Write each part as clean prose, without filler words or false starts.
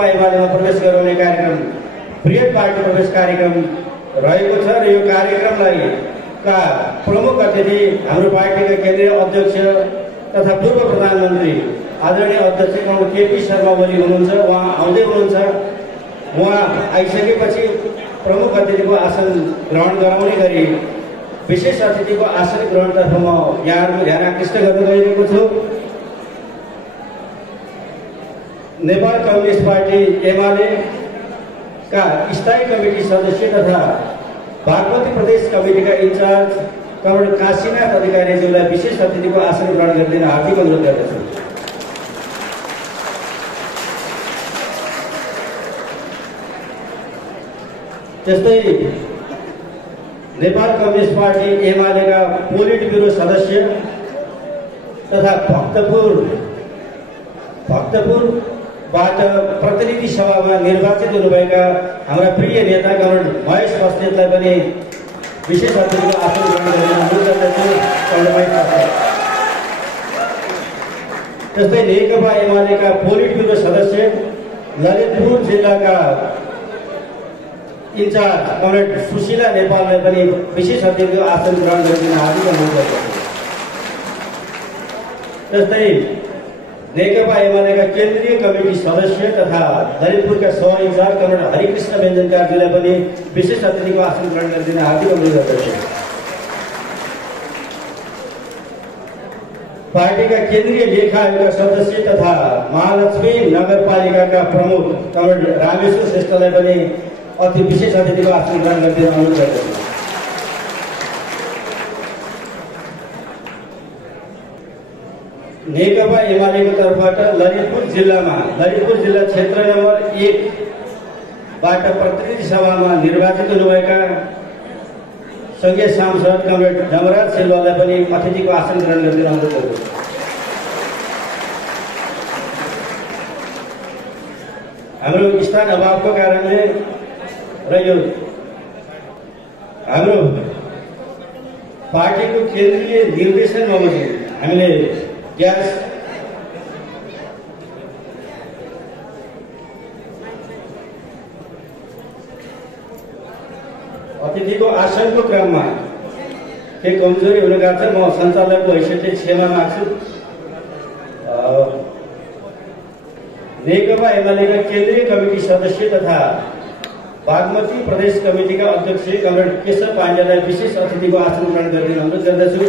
नेकपा एमालेमा प्रवेश गराउने कार्यक्रम बृहत पार्टी प्रवेश कार्यक्रम रहेको छ र यो कार्यक्रमलाई का प्रमुख अतिथि हाम्रो पार्टीका केन्द्रीय अध्यक्ष तथा पूर्व प्रधानमन्त्री आदरणीय अध्यक्ष केपी शर्मा ओली हुनुहुन्छ। उहाँ आउँदै हुनुहुन्छ। उहाँ आइसकेपछि प्रमुख अतिथिको आसन ग्रहण गराउने गरी विशेष अतिथिको आसन ग्रहणतर्फ म यहाँहरूको ध्यान आकृष्ट गर्न गइरहेको छु। नेपाल कम्युनिस्ट पार्टी एमाले का स्थायी कमिटी सदस्य तथा बागमती प्रदेश कमिटीका इन्चार्ज कमरेड काशीनाथ अधिकारीज्यूलाई विशेष अतिथिको आसन ग्रहण गरिदिन हार्दिक अनुरोध गर्दछु। त्यस्तै नेपाल कम्युनिस्ट पार्टी एमालेका पोलिट ब्युरो सदस्य तथा भक्तपुरबाट प्रतिनिधि सभामा निर्वाचित हुनुभएका हाम्रा प्रिय नेता कमरेड महेश बस्नेतलाई पनि विशेष अतिथिको आसन ग्रहण गर्न अनुरोध गर्दछु। त्यस्तै नेकपा एमालेका पोलिट ब्युरो सदस्य ललितपुर जिल्लाका इन्चार्ज कमरेड सुशीला नेपाललाई पनि विशेष अतिथिको आसन ग्रहण गरिदिन हार्दिक अनुरोध गर्दछु। त्यस्तै नेकपा एमालेका केन्द्रीय कमिटी सदस्य तथा ललितपुरका सह इन्चार्ज कमरेड हरिकृष्ण व्यञ्जनकारजीलाई पनि विशेष अतिथिको आसन ग्रहण गरिदिन हार्दिक अनुरोध गर्दछु। पार्टीका केन्द्रीय लेखा आयोगका सदस्य तथा महालक्ष्मी नगरपालिकाका प्रमुख कमरेड रामेश्वर श्रेष्ठलाई पनि अति विशेष अतिथिको आसन ग्रहण गरिदिन अनुरोध गर्दछु। नेकपा एमालेको तर्फबाट ललितपुर जिल्ला क्षेत्र नम्बर 1 बाट प्रतिनिधि सभामा निर्वाचित हुनुभएका संघीय सांसद कमरेड जमराज सिल्वालाई पनि अतिथिको आसन ग्रहण गरिदिन अनुरोध गर्दछु। हाम्रो स्थान अभावको कारणले र यो हाम्रो पार्टीको केन्द्रीय निर्देशनमा हामीले ग्यास अतिथिको आसनको क्रममा केही कमजोरी हुन गएको छ। म सञ्चालकको हैसियतले क्षमा माग्छु। नेकपा एमालेका केन्द्रीय कमिटी सदस्य तथा बागमती प्रदेश कमिटीका अध्यक्ष कमरेड केशव पाण्डेलाई विशेष अतिथिको आसन ग्रहण गरिदिन अनुरोध गर्दछु।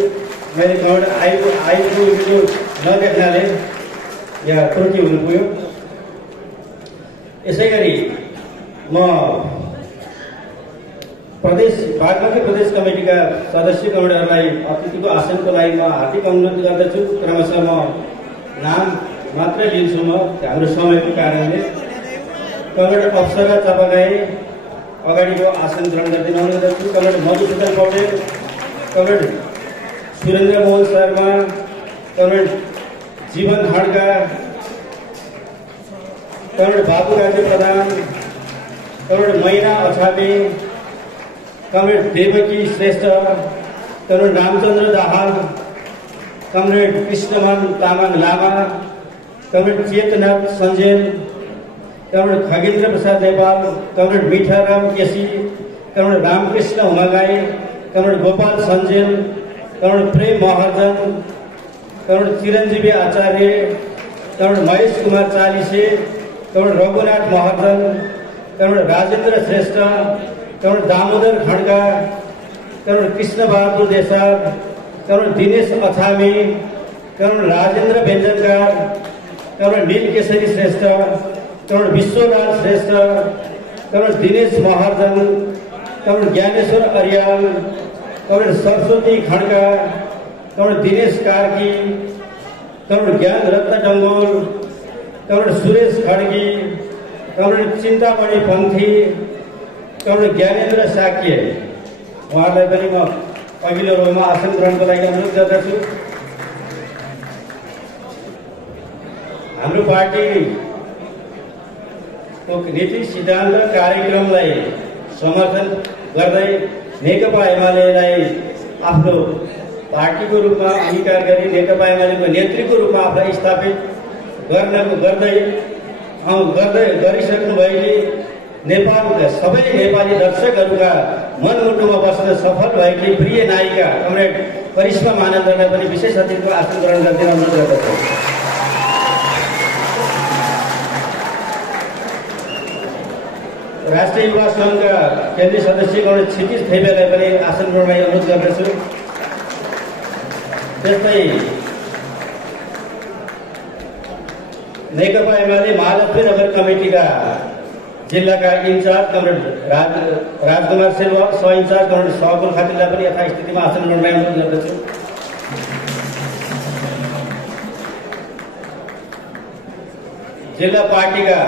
मैले कमरेड आइपुग्नु नदेख्नाले यहाँ त्रुटि हुनु पुग्यो। यसै गरी म बागमती प्रदेश कमिटीका सदस्य कमरेडहरूलाई अतिथिको आसनको लागि म हार्दिक अनुरोध गर्दछु। क्रमशः म नाम मात्रै लिन्छु। म हाम्रो समयको कारणले कमरेड अप्सरा चापागाई अगाडिको आसन ग्रहण गरिदिन अनुरोध गर्छु। Comrade Madhusudan Paudel, comrade Surendra Mohan Sharma, comrade Jeevan Khadka, comrade Babu Raje Pradhan, comrade Maina Achhami, comrade Devaki Shrestha, comrade Ramchandra Dahal, comrade Krishnaman Tamang Lama, comrade Chetnath Sanjel, comrade Khagendra Prasad Nepal, comrade Mitharam KC, comrade Ramkrishna Humagai, comrade Gopal Sanjel, comrade Prem Maharjan, comrade Chiranjeevi Acharya, comrade Mahesh Kumar Chalise, comrade Raghunath Maharjan, comrade Rajendra Shrestha, comrade Damodar Khadka, comrade Krishna Bahadur Desai, comrade Dinesh Achhami, comrade Rajendra Vyanjankar, comrade Neelkeshari Shrestha, comrade Vishwanath Shrestha, comrade Dinesh Maharjan, comrade Gyaneshwar Aryal, comrade Saraswati Khadka, comrade Dinesh Karki, comrade Gyan Ratna Dangol, comrade Suresh Khadgi, comrade Chintamani Panthi, comrade Gyanendra Shakya, उहाँहरूलाई पनि म अघिल्लो रोमा आसन ग्रहणको लागि अनुरोध गर्दछु। हाम्रो पार्टीको नीति सिद्धान्त कार्यक्रमलाई समर्थन गर्दै नेकपा एमालेलाई आफ्नो पार्टीको रूपमा अंगीकार गरी नेकपा एमालेको नेतृत्वको रूपमा आफूलाई स्थापित गर्दै गरिसक्नु भएकी नेपालका सबै नेपाली दर्शकहरूका मनमुटुमा बस्न सफल भएकी प्रिय नायिका कमरेड करिश्मा महानन्दलाई पनि विशेष अतिथिको आसन ग्रहण गर्न अनुरोध गर्दछु। राष्ट्रिय युवा सङ्घका केन्द्रीय सदस्य कमरेड क्षितिज थेपेलाई पनि आसन ग्रहण अनुरोध गर्दछु। त्यस्तै नेकपा एमाले महालक्ष्मी नगर कमिटीका जिल्लाका इन्चार्ज कमरेड राजकुमार सेवा, सह इन्चार्ज कमरेड सहकुल खातिरलाई पनि यथास्थितिमा आसन ग्रहण अनुरोध गर्दछु। जिल्ला पार्टीका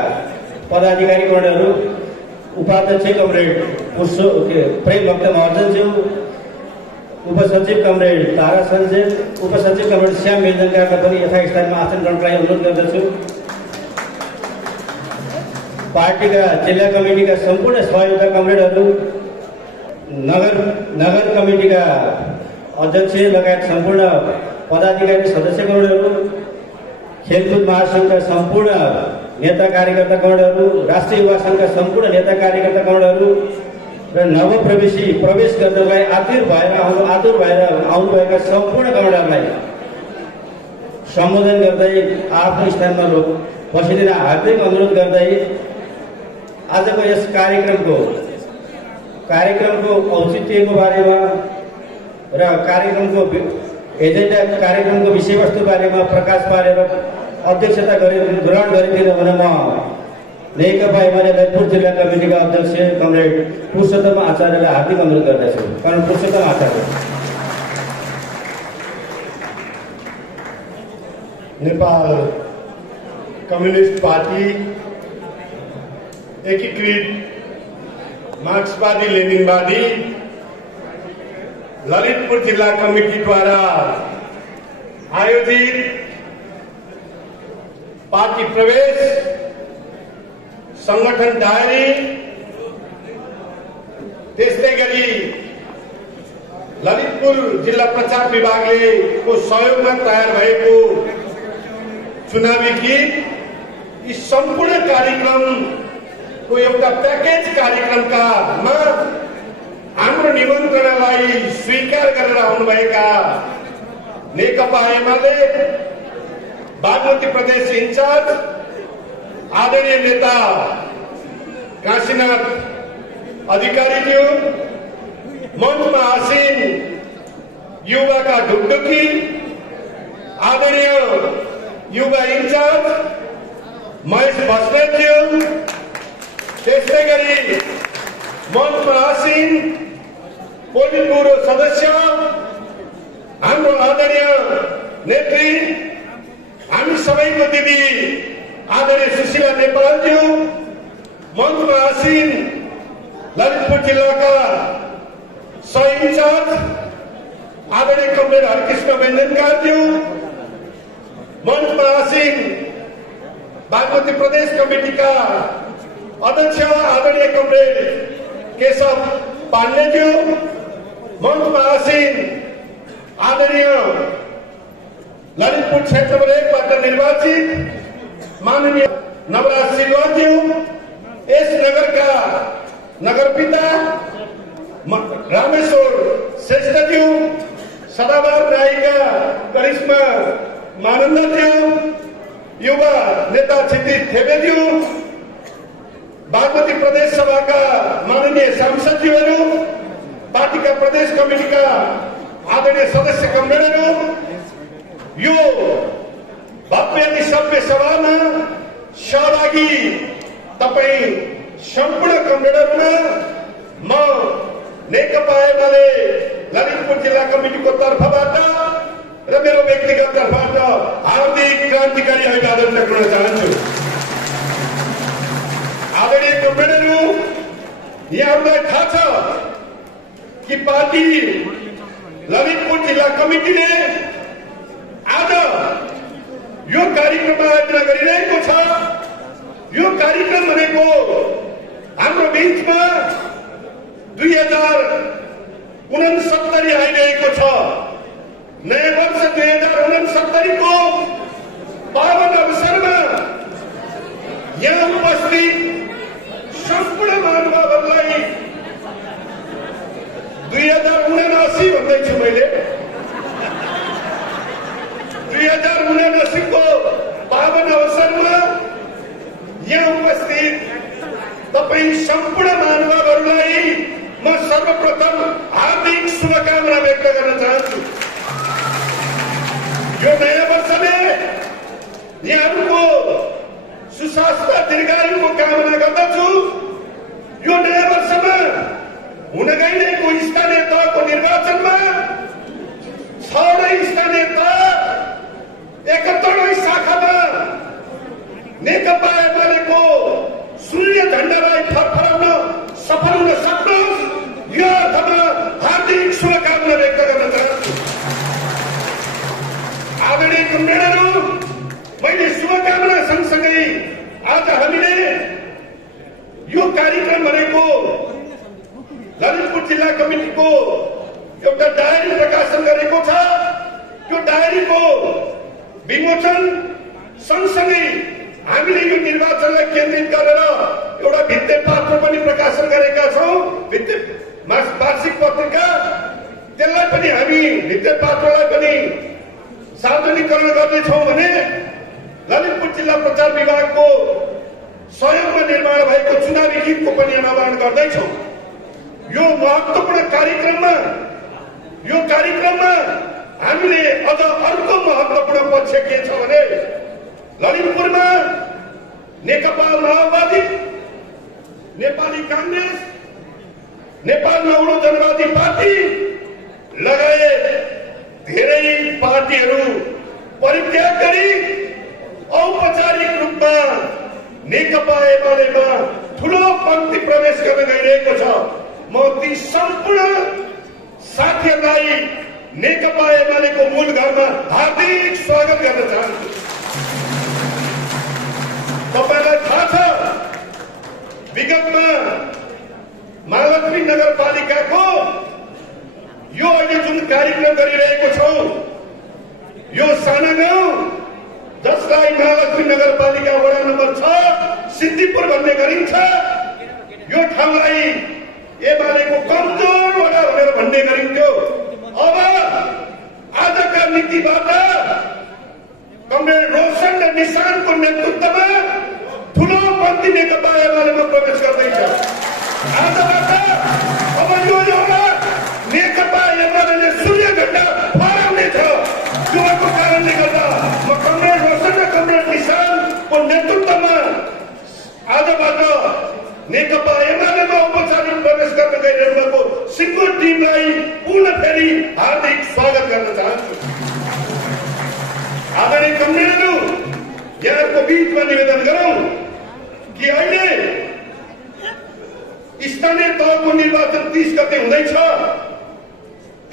पदाधिकारी कमरेडहरू, उपाध्यक्ष कमरेड प्रेम भक्त महर्जनज्यू, उपसचिव कमरेड तारा सञ्जेल, उपसचिव कमरेड श्याम मेजनकारलाई पनि यथास्थानमा आसन ग्रहणलाई अनुरोध गर्दछु। पार्टीका जिल्ला कमिटीका सम्पूर्ण सहयोगका कमरेडहरू, नगर कमिटीका अध्यक्ष लगायत सम्पूर्ण पदाधिकारी सदस्य कमरेडहरू, खेलकुद महासङ्घका सम्पूर्ण नेता कार्यकर्ता कमरेडहरू, राष्ट्रिय युवा सङ्घका सम्पूर्ण नेता कार्यकर्ता कमरेडहरू र प्रवेश गर्नलाई आतुर भएर आउनुभएका सम्पूर्ण कमरेडहरूलाई सम्बोधन गर्दै आफ्नो स्थानमा बसिदिन हार्दिक अनुरोध गर्दै आजको यस कार्यक्रमको औचित्यको बारेमा र कार्यक्रमको एजेन्डा, कार्यक्रमको विषयवस्तु बारेमा प्रकाश पारेर अध्यक्षता ग्रहण गरिदिनु हुन म नेकपा एमाले ललितपुर जिल्ला कमिटीका अध्यक्ष कमरेड पुरुषोत्तम आचार्यलाई हार्दिक अनुरोध गर्दछु। कारण पुरुषोत्तम आचार्य नेपाल कम्युनिस्ट पार्टी एकीकृत मार्क्सवादी लेनिनवादी ललितपुर जिल्ला कमिटीद्वारा आयोजित पार्टी प्रवेश संगठन डायरी, त्यस्तै गरी ललितपुर जिल्ला प्रचार विभागले को सहयोगमा तयार भएको चुनावी गीत, यी सम्पूर्ण कार्यक्रमको एउटा प्याकेज कार्यक्रमका हाम्रो निमन्त्रणालाई स्वीकार गरेर आउनुभएका नेकपा एमाले बागमती प्रदेश इन्चार्ज आदरणीय नेता काशीनाथ अधिकारीज्यू, मञ्चमा आसीन युवाका ढुकढुकी आदरणीय युवा इन्चार्ज महेश बस्नेतज्यू, त्यस्तै गरी मञ्चमा आसीन पोलिट ब्युरो सदस्य हाम्रो आदरणीय नेत्री, हामी सबैको दिदी आदरणीय सुशीला नेपालज्यू, मञ्चमा आसीन ललितपुर जिल्लाका सह इन्चार्ज आदरणीय कमरेड हरकृष्ण व्यञ्जनकारज्यू, मञ्चमा आसीन बागमती प्रदेश कमिटीका अध्यक्ष आदरणीय कमरेड केशव पाण्डेज्यू, मञ्चमा आसीन आदरणीय ललितपुर क्षेत्र नम्बर 1 बाट निर्वाचित माननीय नवराज सिलवाज्यू, यस नगरका नगरपिता रामेश्वर श्रेष्ठज्यू, सदाबहार नायिका करिश्मा महानन्दज्यू, युवा नेता क्षितिज थेपेज्यू, बागमती प्रदेश सभाका माननीय सांसदज्यूहरू, पार्टीका प्रदेश कमिटीका आदरणीय सदस्य कमरेडहरू, यो भव्य निसभ्य सभामा सहभागी तपाईँ सम्पूर्ण कमरेडहरूमा म नेकपा एमाले ललितपुर जिल्ला कमिटीको तर्फबाट र मेरो व्यक्तिगत तर्फबाट हार्दिक क्रान्तिकारी अभिवादन गर्न चाहन्छु। आदरणीय कमरेडहरू, यहाँहरूलाई थाहा छ कि पार्टी ललितपुर जिल्ला कमिटीले आज यो कार्यक्रम आयोजना गरिरहेको छ। यो कार्यक्रम भनेको हाम्रो बीचमा 2069 आइरहेको छ। नयाँ वर्ष 2069 को पावन अवसरमा छु मैले। 2079 को पावन अवसरमा यहाँ उपस्थित तपाईं सम्पूर्ण महानुभावहरूलाई म सर्वप्रथम हार्दिक शुभकामना व्यक्त गर्न चाहन्छु। यो नयाँ वर्षले यहाँहरूको सुस्वास्थ्य दीर्घायुको कामना गर्दछु। यो नयाँ वर्षमा हुन गइरहेको स्थानीय तहको निर्वाचनमा 6वटै स्थानीय तह 71औं शाखामा नेकपा एमालेको शून्य झण्डालाई फरफराउन सफल हुन सक्नुहोस्, यो अर्थमा हार्दिक शुभकामना व्यक्त गर्न चाहन्छु। आदरणीय कमरेडहरू, मैले शुभकामना सँगसँगै आज हामीले यो कार्यक्रम भनेको ललितपुर जिल्ला कमिटीको एउटा डायरी प्रकाशन गरेको छ। त्यो डायरीको विमोचन सँगसँगै हामीले यो निर्वाचनलाई केन्द्रित गरेर एउटा भित्ते पत्र पनि प्रकाशन गरेका छौं, भित्ते वार्षिक पत्रिका। त्यसलाई पनि हामी भित्ते पत्रलाई पनि सार्वजनिकरण गर्दैछौँ भने ललितपुर जिल्ला प्रचार विभागको सहयोगमा निर्माण भएको चुनावी गीतको पनि अनावरण गर्दैछौँ। यो महत्त्वपूर्ण कार्यक्रममा हामीले अझ अर्को महत्त्वपूर्ण पक्ष के छ भने ललितपुरमा नेकपा माओवादी, नेपाली कांग्रेस, नेपाल नौलो जनवादी पार्टी लगायत धेरै पार्टीहरू परित्याग गरी औपचारिक रूपमा नेकपा एमालेमा ठूलो पङ्क्ति प्रवेश गर्न गइरहेको छ। म ती सम्पूर्ण साथीहरूलाई नेकपा एमालेको मूल घरमा हार्दिक स्वागत गर्न चाहन्छु। तपाईलाई थाहा छ, विगतमा महालक्ष्मी नगरपालिकाको यो अहिले जुन कार्यक्रम गरिरहेको छौं, यो साना गाउँ जसलाई महालक्ष्मी नगरपालिका वडा नम्बर 6 सिद्धिपुर भन्ने गरिन्छ, यो ठाउँलाई एमालेको कमजोर वडा भनेर भन्ने गरिन्थ्यो। अब आजका नीतिबाट कमरेड रोशन र निशानको नेतृत्वमा ठूलो पङ्क्ति नेकपा एमालेमा प्रवेश गर्दैछ। आजबाट अब यो एउटा नेकपा एमाले शून्य झण्डा फहराउनेछ। योको कारणले गर्दा म कमरेड रोशन र कमरेड निशानको नेतृत्वमा आजबाट नेकपा एमालेमा औपचारिक प्रवेश गर्न गइरहेको सिङ्गो टिमलाई पुनः फेरि हार्दिक स्वागत गर्न चाहन्छु। आदरणीय कमरेडहरू, यहाँको बीचमा निवेदन गरौं कि अहिले स्थानीय तहको निर्वाचन 30 गते हुँदैछ।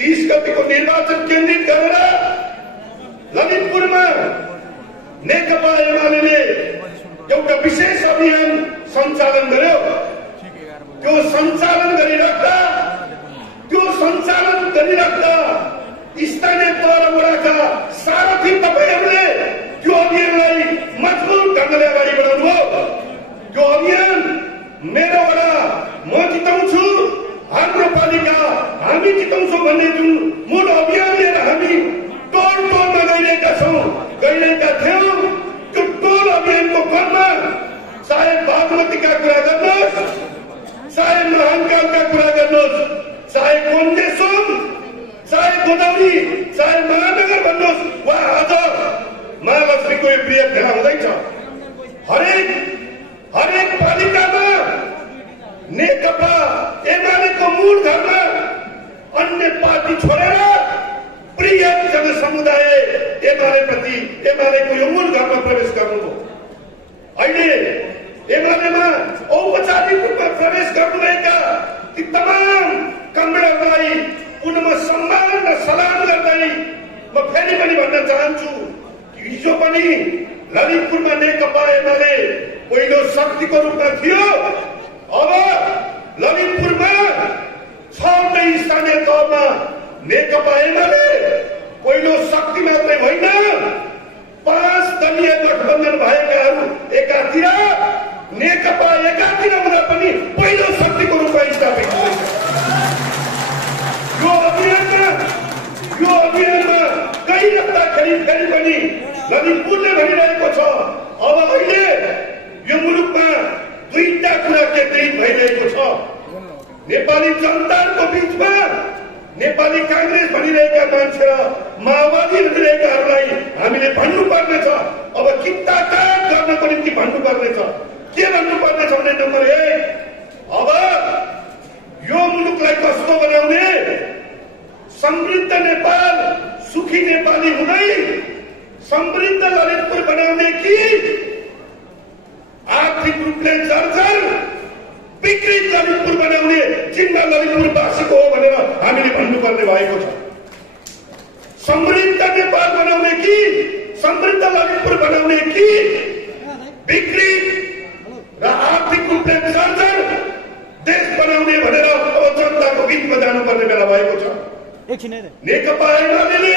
30 गतेको निर्वाचन केन्द्रित गरेर ललितपुरमा नेकपा एमाले एउटा विशेष अभियान सञ्चालन गर्यो। त्यो सञ्चालन गरिराख्दा स्थानीय तह र वडाका सारथी तपाईहरूले त्यो अभियानलाई मजबुत ढङ्गले अगाडि बढाउनुभयो। त्यो अभियान मेरो वडा म जिताउँछु, हाम्रो पालिका हामी जिताउँछौँ भन्ने जुन मूल अभियान लिएर हामी टोल टोलमा गइरहेका थियौँ। त्यो टोल अभियानको क्रममा चाहे बागमतीका कुरा गर्नुहोस्, चाहे महाकालका कुरा गर्नुहोस्, चाहे कोन्देसोम, चाहे गोदावरी, चाहे महानगर भन्नुहोस्, वा आज महालक्ष्मीको यो बृहत भेला हुँदैछ। हरेक पालिकामा नेकपा एमालेको मूल घरमा अन्य पार्टी छोडेर बृहत जनसमुदाय एमालेको यो मूल घरमा प्रवेश गर्नुभयो। अहिले एमालेमा औपचारिक रूपमा प्रवेश गर्नुभएका ती तमाम कमरेडहरूलाई पुनः म सम्मान र सलाम गर्दै म फेरि पनि भन्न चाहन्छु कि हिजो पनि ललितपुरमा नेकपा एमाले पहिलो शक्तिको रूपमा थियो। अब ललितपुरमा 6वटै स्थानीय तहमा नेकपा एमाले पहिलो शक्ति मात्रै होइन, 5 दलीय गठबन्धन भएकाहरू एकातिर, नेकपा एकातिर हुँदा पनि पहिलो शक्तिको रूपमा स्थापित हुँदैछ। यो अभियानमा फेरि पनि ललितपुरले भनिरहेको छ अब अहिले यो मुलुकमा दुईटा कुरा केन्द्रित भइरहेको छ। नेपाली जनताको बीचमा नेपाली कांग्रेस भनिरहेका मान्छे र माओवादी भनिरहेकाहरूलाई हामीले भन्नुपर्नेछ। अब किताकाट गर्नको निम्ति भन्नुपर्नेछ। के भन्नुपर्नेछ भने नम्बर 1, अब यो मुलुकलाई कस्तो बनाउने, समृद्ध नेपाल सुखी नेपाली हुँदै समृद्ध ललितपुर बनाउने कि आर्थिक रूपले जर्जर विकृत ललितपुर बनाउने जिम्मा ललितपुरवासीको हो भनेर हामीले भन्नुपर्ने भएको छ। समृद्ध नेपाल बनाउने कि समृद्ध ललितपुर बनाउने कि विकृत र आर्थिक रूपले जर्जर देश बनाउने भनेर अब जनताको बीचमा जानुपर्ने बेला भएको छ। नेकपा एमाले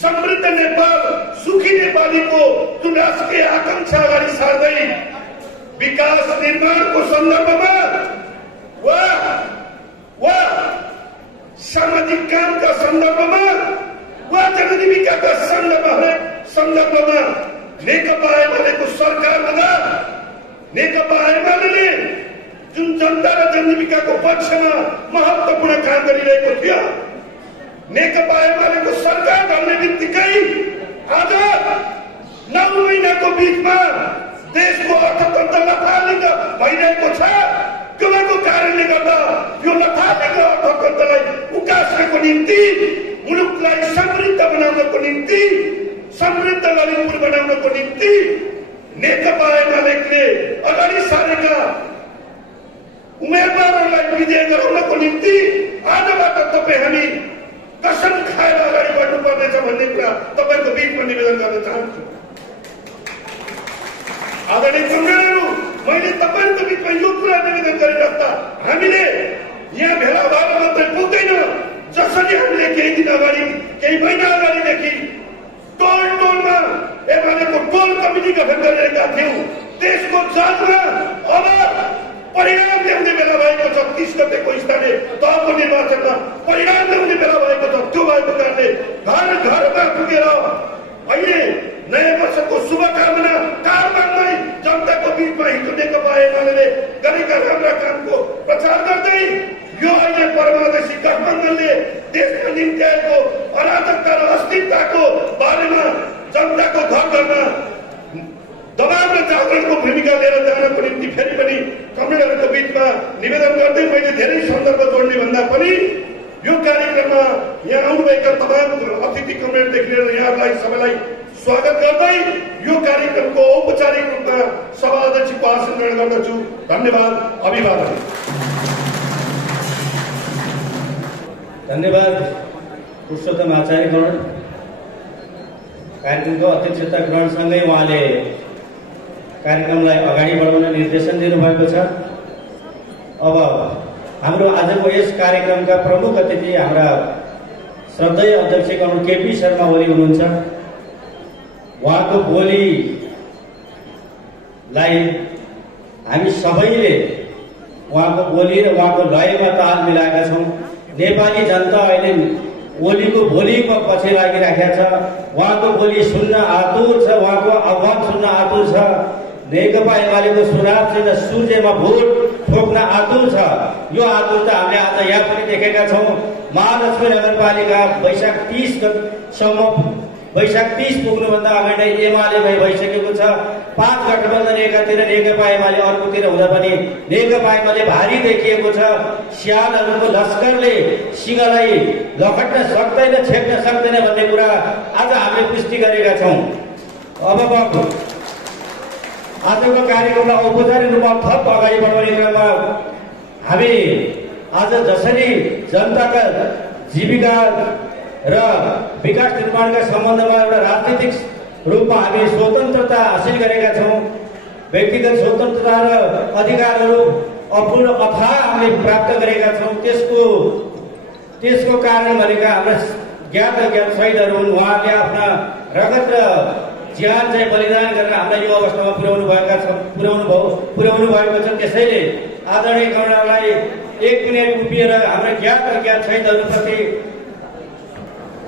समृद्ध नेपाल सुखी नेपालीको जुन राष्ट्रिय आकांक्षा अगाडि सार्दै विकास निर्माणको सन्दर्भमा वा सामाजिक कामका सन्दर्भमा वा जनजीविकाका सन्दर्भमा नेकपा एमालेको सरकार हुँदा नेकपा एमाले जुन जनता र जनजीविकाको पक्षमा महत्त्वपूर्ण काम गरिरहेको थियो, नेकपा एमालेको सरकार ढल्ने बित्तिकै आज 9 महिनाको बीचमा देशको अर्थतन्त्र लथालिङ्ग भइरहेको छ। त्यसको कारणले गर्दा यो लथालिङ्ग अर्थतन्त्रलाई उकास्नको निम्ति, मुलुकलाई समृद्ध बनाउनको निम्ति, समृद्ध ललितपुर बनाउनको निम्ति नेकपा एमालेले अगाडि सारेका उम्मेदवारहरूलाई विजय गराउनको निम्ति आजबाट तपाईँ हामी कसम खाएर अगाडि बढ्नुपर्नेछ भन्ने कुरा तपाईँको बीचमा निवेदन गर्न चाहन्छु। आदरणीय कमरेडहरू, मैले तपाईँको बीचमा यो कुरा निवेदन गरिराख्दा हामीले यहाँ भेला भएर मात्रै पुग्दैन। जसरी हामीले केही दिन अगाडि, केही महिना अगाडिदेखि टोलमा एमालेको टोल कमिटी गठन गरिरहेका थियौँ, त्यसको जाँचमा अब परिणाम ल्याउने बेला भएको छ। 30 गतेको स्थानीय तहको निर्वाचनमा परिणाम ल्याउने बेला भएको छ। त्यो भएको कारणले घर घरमा पुगेर अहिले नयाँ वर्षको शुभकामना कारबारमै जनताको बीचमा हिजो नेकपा एमाले गरेका राम्रा कामको प्रचार गर्दै यो अहिले परमादेशी गठबन्धनले देशमा निम्ति आएको अराजकता र अस्थिरताको बारेमा जनताको घर घरमा दबाव र जागरणको भूमिका लिएर जानको निम्ति फेरि पनि कमरेडहरूको बीचमा निवेदन गर्दै मैले धेरै सन्दर्भ जोड्ने भन्दा पनि यो कार्यक्रममा यहाँ आउनुभएका तमाम अतिथि कमरेडदेखि लिएर यहाँहरूलाई सबैलाई स्वागत गर्दै यो कार्यक्रमको औपचारिक रूपमा सभा अध्यक्षको आसन ग्रहण गर्दछु। धन्यवाद, अभिवादन। धन्यवाद पुरुषोत्तम आचार्यगण। कार्यक्रमको अध्यक्षता ग्रहणसँगै उहाँले कार्यक्रमलाई अगाडि बढाउन निर्देशन दिनुभएको छ। अब हाम्रो आजको यस कार्यक्रमका प्रमुख अतिथि हाम्रा श्रद्धेय अध्यक्षगण केपी शर्मा ओली हुनुहुन्छ। उहाँको बोलीलाई हामी सबैले उहाँको बोली र उहाँको लयमा ताल मिलाएका छौँ। नेपाली जनता अहिले ओलीको बोलीको पछि लागिराखेको छ। उहाँको बोली सुन्न आतुर छ, उहाँको आह्वान सुन्न आतुर छ। नेकपा एमालेको सुनारसित सूर्यमा भोट ठोक्न आतुर छ। यो आतुरता हामीले आज यहाँ पनि देखेका छौँ। महालक्ष्मी नगरपालिका वैशाख 30 पुग्नुभन्दा अगाडि एमालेमै भइसकेको छ। 5 गठबन्धन एकातिर नेकपा एमाले अर्कोतिर हुँदा पनि नेकपा एमाले भारी देखिएको छ। स्यालहरूको लस्करले सिंहलाई लखट्न सक्दैन, छेक्न सक्दैन भन्ने कुरा आज हामीले पुष्टि गरेका छौँ। अब आजको कार्यक्रमलाई औपचारिक रूपमा थप अगाडि बढाउने क्रममा हामी आज जसरी जनताका जीविका र विकास निर्माणका सम्बन्धमा एउटा राजनीतिक रूपमा हामी स्वतन्त्रता हासिल गरेका छौँ, व्यक्तिगत स्वतन्त्रता र अधिकारहरू अपूर्ण अथाह हामीले प्राप्त गरेका छौँ। त्यसको कारण भनेका हाम्रा ज्ञात शहीदहरू हुन्। उहाँले आफ्ना रगत र ज्यान चाहिँ बलिदान गरेर हामीलाई यो अवस्थामा पुर्याउनु भएको छ। त्यसैले आदरणीय कमरेडलाई 1 मिनेट उभिएर हाम्रा ज्ञात शहीदहरूप्रति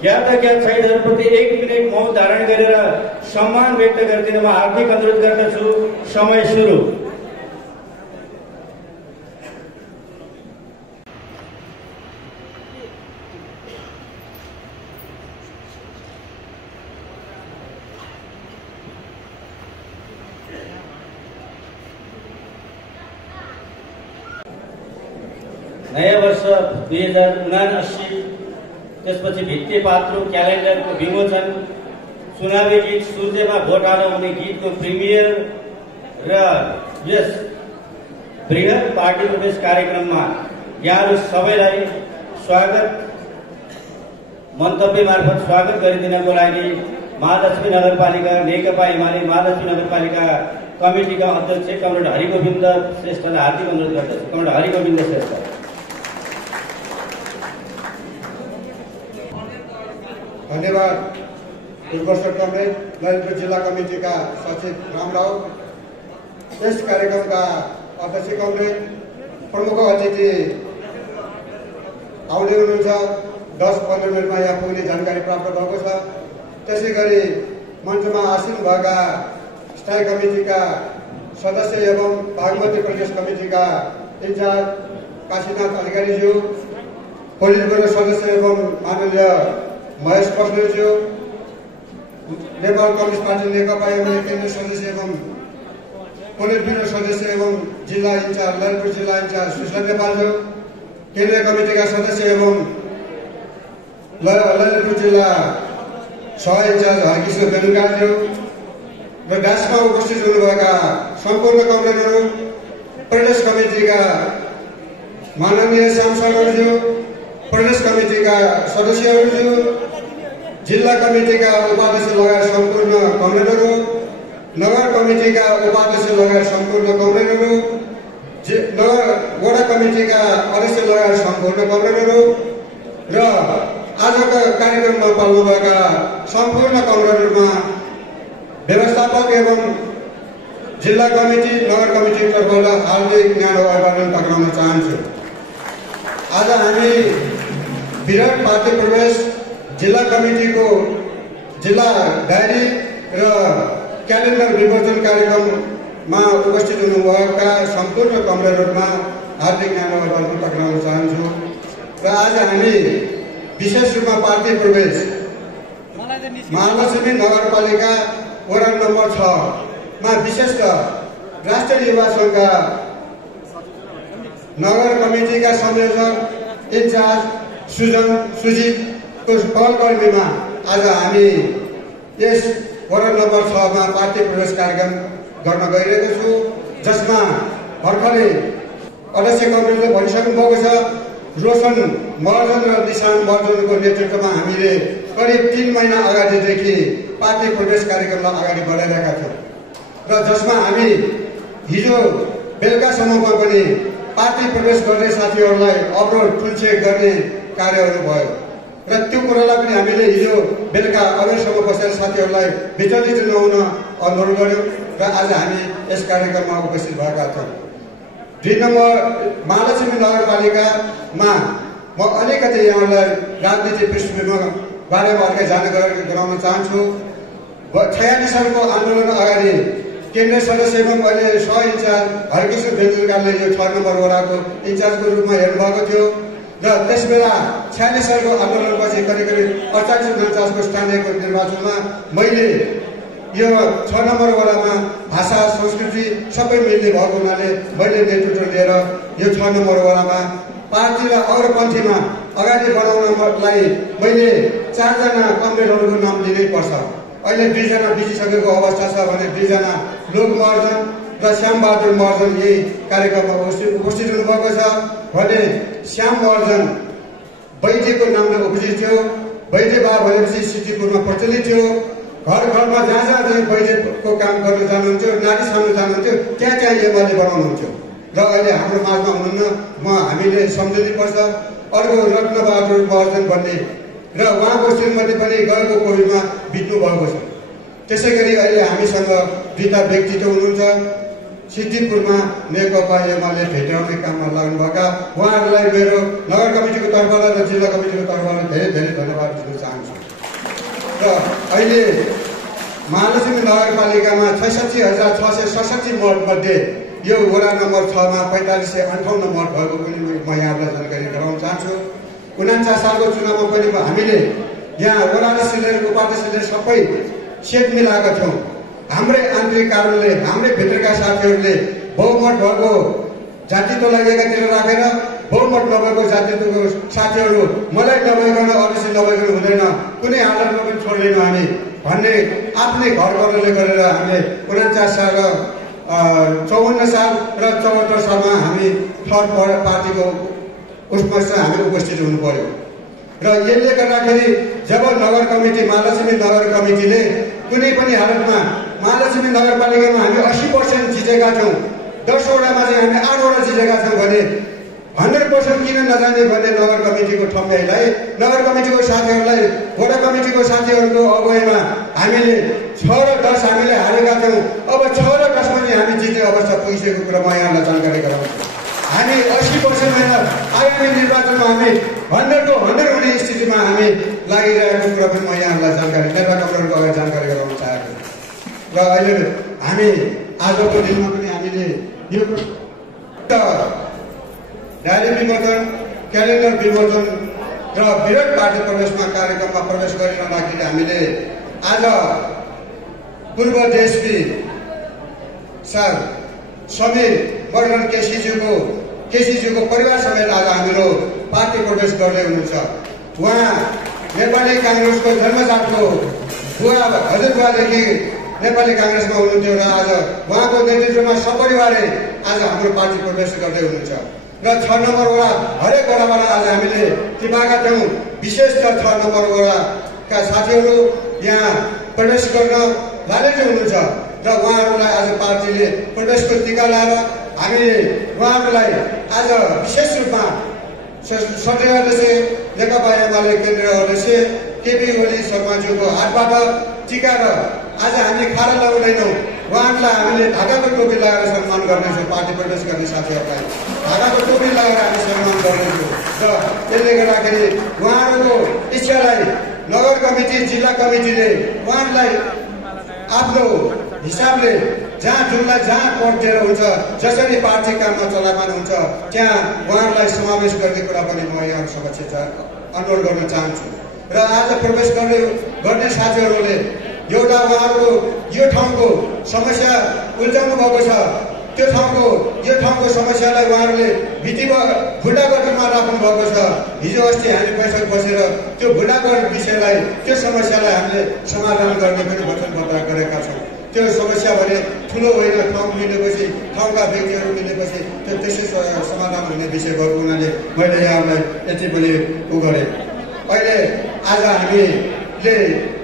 ज्ञात शहीदहरूप्रति 1 मिनेट मौन धारण गरेर सम्मान व्यक्त गरिदिन म हार्दिक अनुरोध गर्दछु। समय सुरु। नयाँ वर्ष 2079, त्यसपछि भित्ते पात्रो क्यालेन्डरको विमोचन, चुनावी गीत सूर्यमा भोट हाल्न हुने गीतको प्रिमियर र यस बृहत पार्टी प्रवेश कार्यक्रममा यहाँहरू सबैलाई मन्तव्य मार्फत स्वागत गरिदिनको लागि महालक्ष्मी नगरपालिका नेकपा एमाले महालक्ष्मी नगरपालिका कमिटीका अध्यक्ष कमरेड हरिगोविन्द श्रेष्ठलाई हार्दिक अनुरोध गर्दछु। कमरेड हरिगोविन्द श्रेष्ठ। धन्यवाद। पूर्वस्तर कमरेड ललितपुर जिल्ला कमिटीका सचिव रामराव, यस कार्यक्रमका अध्यक्ष कमरेड, प्रमुख अतिथि आउँदै हुनुहुन्छ। 10-15 मिनटमा यहाँ पुग्ने जानकारी प्राप्त भएको छ। त्यसै गरी मञ्चमा आसीन भएका स्थायी कमिटीका सदस्य एवं बागमती प्रदेश कमिटीका इन्चार्ज काशीनाथ अधिकारीज्यू, पोलिट ब्युरो सदस्य एवं माननीय महेश पस्नेलज्यू, नेपाल कम्युनिस्ट पार्टी नेकपा एमाले केन्द्रीय सदस्य एवं पोलिट ब्युरो सदस्य एवं जिल्ला इन्चार्ज ललितपुर जिल्ला इन्चार्ज सुशील नेपालज्यू, केन्द्रीय कमिटीका सदस्य एवं ललितपुर जिल्ला सह इन्चार्ज हरकृष्ण बेलुकाज्यू र डासमा उपस्थित हुनुभएका सम्पूर्ण कमरेडहरू, प्रदेश कमिटीका माननीय सांसदज्यू, प्रदेश कमिटीका सदस्यहरू, जिल्ला कमिटीका उपाध्यक्ष लगायत सम्पूर्ण कमरेडहरू, नगर कमिटीका उपाध्यक्ष लगायत सम्पूर्ण कमरेडहरू, वडा कमिटीका अध्यक्ष लगायत सम्पूर्ण कमरेडहरू र आजका कार्यक्रममा पाल्नुभएका सम्पूर्ण कमरेडहरूमा व्यवस्थापक एवं जिल्ला कमिटी नगर कमिटी तर्फबाट हार्दिक न्यानो अभिवादन टक्राउन चाहन्छु। आज हामी विराट पार्टी प्रवेश जिल्ला कमिटीको जिल्ला डायरी र क्यालेन्डर विमोचन कार्यक्रममा उपस्थित हुनुभएका सम्पूर्ण कमरेडहरूमा हार्दिक न्यानो अभिवादन टक्राउन चाहन्छु। र आज हामी विशेष रूपमा पार्टी प्रवेश महालक्ष्मी नगरपालिका वडा नम्बर 6 मा विशेषतः राष्ट्रिय युवा संघका नगर कमिटीका संयोजक इन्चार्ज सुजितको पहलकर्मीमा आज हामी यस वडा नम्बर 6 मा पार्टी प्रवेश कार्यक्रम गर्न गइरहेको छु, जसमा भर्खरै अध्यक्ष कमरेडले भनिसक्नु भएको छ। रोशन महर्जन र निशान महर्जनको नेतृत्वमा हामीले करिब 3 महिना अगाडिदेखि पार्टी प्रवेश कार्यक्रमलाई अगाडि बढाइरहेका थियौँ र जसमा हामी हिजो बेलुकासम्ममा पनि पार्टी प्रवेश गर्ने साथीहरूलाई अवरोध ठुलछेक गर्ने कार्यहरू भयो र त्यो कुरालाई पनि हामीले हिजो बेलुका अबेरसम्म बसेर साथीहरूलाई विचलित नहुन अनुरोध गर्यौँ र आज हामी यस कार्यक्रममा उपस्थित भएका छौँ। 2 नम्बर महालक्ष्मी नगरपालिकामा म अलिकति यहाँलाई राजनीतिक पृष्ठभूमिमा बारेमा अर्कै जानकारी गराउन चाहन्छु। 46 सालको आन्दोलन अगाडि केन्द्रीय सदस्य एवं अहिले सह इन्चार्ज हरकृष्ण बेलुकाले यो 6 नम्बर वडाको इन्चार्जको रूपमा हेर्नुभएको थियो र त्यसबेला 46 सालको आन्दोलनपछि करिब 48-49 को स्थानीयको निर्वाचनमा मैले यो 6 नम्बर वडामा भाषा संस्कृति सबै मिल्ने भएको हुनाले मैले नेतृत्व लिएर यो 6 नम्बर वडामा पार्टीलाई अग्रपन्थीमा अगाडि बढाउनलाई मैले 4 जना कमरेडहरूको नाम लिनै पर्छ। अहिले 2 जना बितिसकेको अवस्था छ भने 2 जना लोक महर्जन र श्यामबहादुर महर्जन यही कार्यक्रममा उपस्थित हुनुभएको छ भने श्याम महर्जन वैद्यको नामले उपस्थित थियो। वैद्य बा भनेपछि सिद्धिपुरमा प्रचलित थियो। घर घरमा जहाँ जहाँ चाहिँ वैद्यको काम गर्न जानुहुन्थ्यो, नारी सार्न जानुहुन्थ्यो, त्यहाँ एमाले बनाउनुहुन्थ्यो र अहिले हाम्रो माझमा हुनुहुन्न, हामीले सम्झिनु पर्छ। अर्को रत्नबहादुर महर्जन भन्ने र उहाँको श्रीमती पनि गएको कोभिडमा बित्नु भएको छ। त्यसै गरी अहिले हामीसँग 2टा व्यक्तित्व हुनुहुन्छ। सिद्धिपुरमा नेकपा एमाले भेटाउने काममा लाग्नुभएका उहाँहरूलाई मेरो नगर कमिटीको तर्फबाट र जिल्ला कमिटीको तर्फबाट धेरै धेरै धन्यवाद दिन चाहन्छु। र अहिले महालक्ष्मी नगरपालिकामा 66,667 मतमध्ये यो वडा नम्बर 6 मा 4558 मत भएको पनि म यहाँलाई जानकारी गराउन चाहन्छु। 49 सालको चुनावमा पनि हामीले यहाँ वडा सिलेर उपाध्यक्ष सिलेर सबै सेट मिलाएका थियौँ। हाम्रै आन्तरिक कारणले हाम्रै भित्रका साथीहरूले बहुमत भएको जातित्वलाई एकातिर राखेर बहुमत नभएको जातित्वको साथीहरू मलाई नभइकन अवश्य नभइकन हुँदैन, कुनै हालतमा पनि छोड्दैनौँ हामी भन्ने आफ्नै घर घरले गरेर हामीले 49 साल 54 साल र 74 सालमा हामी थर्ड पार्टीको उसमा चाहिँ हामी उपस्थित हुनु पर्यो। र यसले गर्दाखेरि जब नगर कमिटी महालक्ष्मी नगर कमिटीले कुनै पनि हालतमा महालक्ष्मी नगरपालिकामा हामी 80% जितेका छौँ, 10 वडामा चाहिँ हामी 8 वडा जितेका छौँ भने 100% किन नजाने भन्ने नगर कमिटीको ठम्याइलाई नगर कमिटीको साथीहरूलाई वडा कमिटीको साथीहरूको अगुवाईमा हामीले 6 र 10 हामीले हारेका छौँ। अब 6 र 10 पनि हामी जित्ने अवस्था पुगिसकेको कुरा म यहाँलाई जानकारी गराउँछु। हामी 80% होइन, आगामी निर्वाचनमा हामी 100 हुने स्थितिमा हामी लागिरहेको कुरा पनि म यहाँलाई जानकारी नेता कमरेडको अगाडि जानकारी गराउन चाहेको। र अहिले हामी आजको दिनमा पनि हामीले यो डायरी विमोचन, क्यालेन्डर विमोचन र विराट पार्टी प्रवेशमा कार्यक्रममा प्रवेश गरिरहँदाखेरि हामीले आज पूर्व डिएसपी सर समीर वर्धन केसीज्यूको परिवार समेत आज हामीहरू पार्टी प्रवेश गर्दै हुनुहुन्छ। उहाँ नेपाली काङ्ग्रेसको जन्मजातको बुवा हजुरबुवादेखि नेपाली काङ्ग्रेसमा हुनुहुन्थ्यो र आज उहाँको नेतृत्वमा सपरिवारले आज हाम्रो पार्टी प्रवेश गर्दै हुनुहुन्छ। र 6 नम्बर वडा हरेक वडाबाट आज हामीले टिपाएका थियौँ। विशेष त 6 नम्बर वडाका साथीहरू यहाँ प्रवेश गर्न लागेको हुनुहुन्छ र उहाँहरूलाई आज पार्टीले प्रवेशको टिका लाएर हामीले उहाँहरूलाई आज विशेष रूपमा सटेर नेकपा एमाले केन्द्रीय अध्यक्ष केपी ओली शर्माज्यूको हातबाट टिका र आज हामी खारा लगाउँदैनौँ, उहाँहरूलाई हामीले ढाकाको टोपी लगाएर सम्मान गर्नेछौँ। पार्टी प्रवेश गर्ने साथीहरूलाई ढाकाको टोपी लगाएर हामी सम्मान गर्नेछौँ। र त्यसले गर्दाखेरि उहाँहरूको इच्छालाई नगर कमिटी जिल्ला कमिटीले उहाँहरूलाई आफ्नो हिसाबले जहाँ पद दिएर हुन्छ, जसरी पार्टी काममा चलामान हुन्छ त्यहाँ उहाँहरूलाई समावेश गर्ने कुरा पनि म यहाँ समक्ष अनुरोध गर्न चाहन्छु। र आज प्रवेश गर्ने साथीहरूले एउटा उहाँहरूको यो ठाउँको समस्या उल्झाउनु भएको छ, त्यो ठाउँको समस्यालाई उहाँहरूले भुटागतमा राख्नु भएको छ। हिजो अस्ति हामी बैठक बसेर त्यो भुटागत विषयलाई त्यो समस्यालाई हामीले समाधान गर्ने पनि वचनबद्ध गरेका छौँ। त्यो समस्या भने ठुलो होइन, ठाउँ मिलेपछि ठाउँका व्यक्तिहरू मिलेपछि त्यो त्यसै समाधान हुने विषय भएको हुनाले मैले यहाँलाई यति पनि गरेँ। अहिले आज हामीले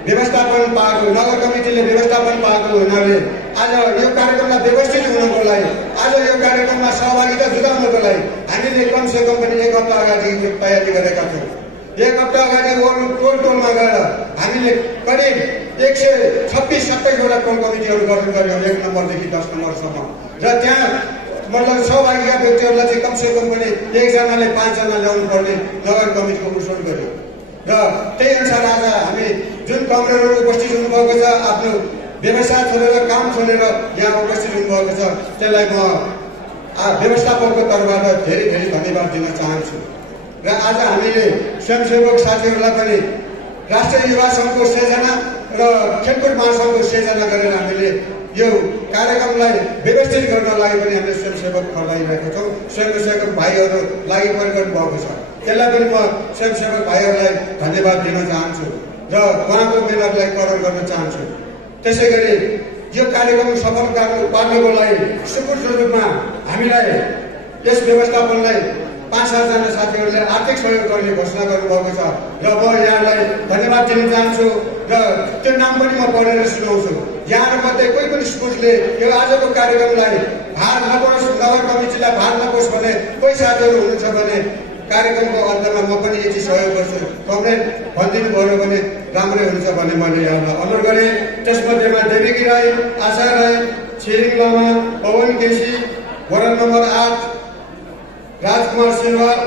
व्यवस्थापन पाएको नगर कमिटीले व्यवस्थापन पाएको हुनाले आज यो कार्यक्रमलाई व्यवस्थित हुनको लागि आज यो कार्यक्रममा सहभागिता जुटाउनको लागि हामीले कमसेकम पनि 1 हप्ता अगाडि तयारी गरेका छौँ। 1 हप्ता अगाडि टोलमा गएर हामीले करिब 126-27 वटा टोल कमिटीहरू गठन गर्यौँ 1 नम्बरदेखि 10 नम्बरसम्म। र त्यहाँ मतलब सहभागिता व्यक्तिहरूलाई चाहिँ कमसेकम पनि 1 जनाले 5 जना ल्याउनु पर्ने नगर कमिटीको घोषणा गर्यो। र त्यही अनुसार आज हामी जुन कमरेडहरू उपस्थित हुनुभएको छ, आफ्नो व्यवसाय छोडेर काम छोडेर यहाँ उपस्थित हुनुभएको छ, त्यसलाई म व्यवस्थापकको तर्फबाट धेरै धेरै धन्यवाद दिन चाहन्छु। र आज हामीले स्वयंसेवक साथीहरूलाई पनि राष्ट्रिय युवा सङ्घको 6 जना र खेलकुद महासङ्घको 6 जना गरेर हामीले यो कार्यक्रमलाई व्यवस्थित गर्न लागि पनि हामीले स्वयंसेवक खटाइरहेका छौँ। स्वयंसेवक भाइहरू लागि परिरहनु भएको छ, त्यसलाई पनि म स्वयंसेवक भाइहरूलाई धन्यवाद दिन चाहन्छु र उहाँको मेहनतलाई कदर गर्न चाहन्छु। त्यसै गरी यो कार्यक्रम सफल पार्नको लागि सुपुर्द रूपमा हामीलाई यस व्यवस्थापनलाई 5-7 जना साथीहरूले आर्थिक सहयोग गर्ने घोषणा गर्नुभएको छ र म यहाँलाई धन्यवाद दिन चाहन्छु। र त्यो नाम पनि म पढेर सुनाउँछु। यहाँहरूमध्ये कोही पनि स्पोर्ट्सले यो आजको कार्यक्रमलाई भार नपरोस्, नगर कमिटीलाई भार नपरोस् भने कोही साथीहरू हुनुहुन्छ भने कार्यक्रमको अन्तमा म पनि यति सहयोग गर्छु कमरेड भनिदिनु भयो भने राम्रै हुन्छ भन्ने मैले यहाँलाई अनुरोध गरेँ। त्यसमध्येमा देवीकी राई, आशा राई, छिरिङ लामा, पवन केसी, वडा नम्बर 8 राजकुमार शेरवाल,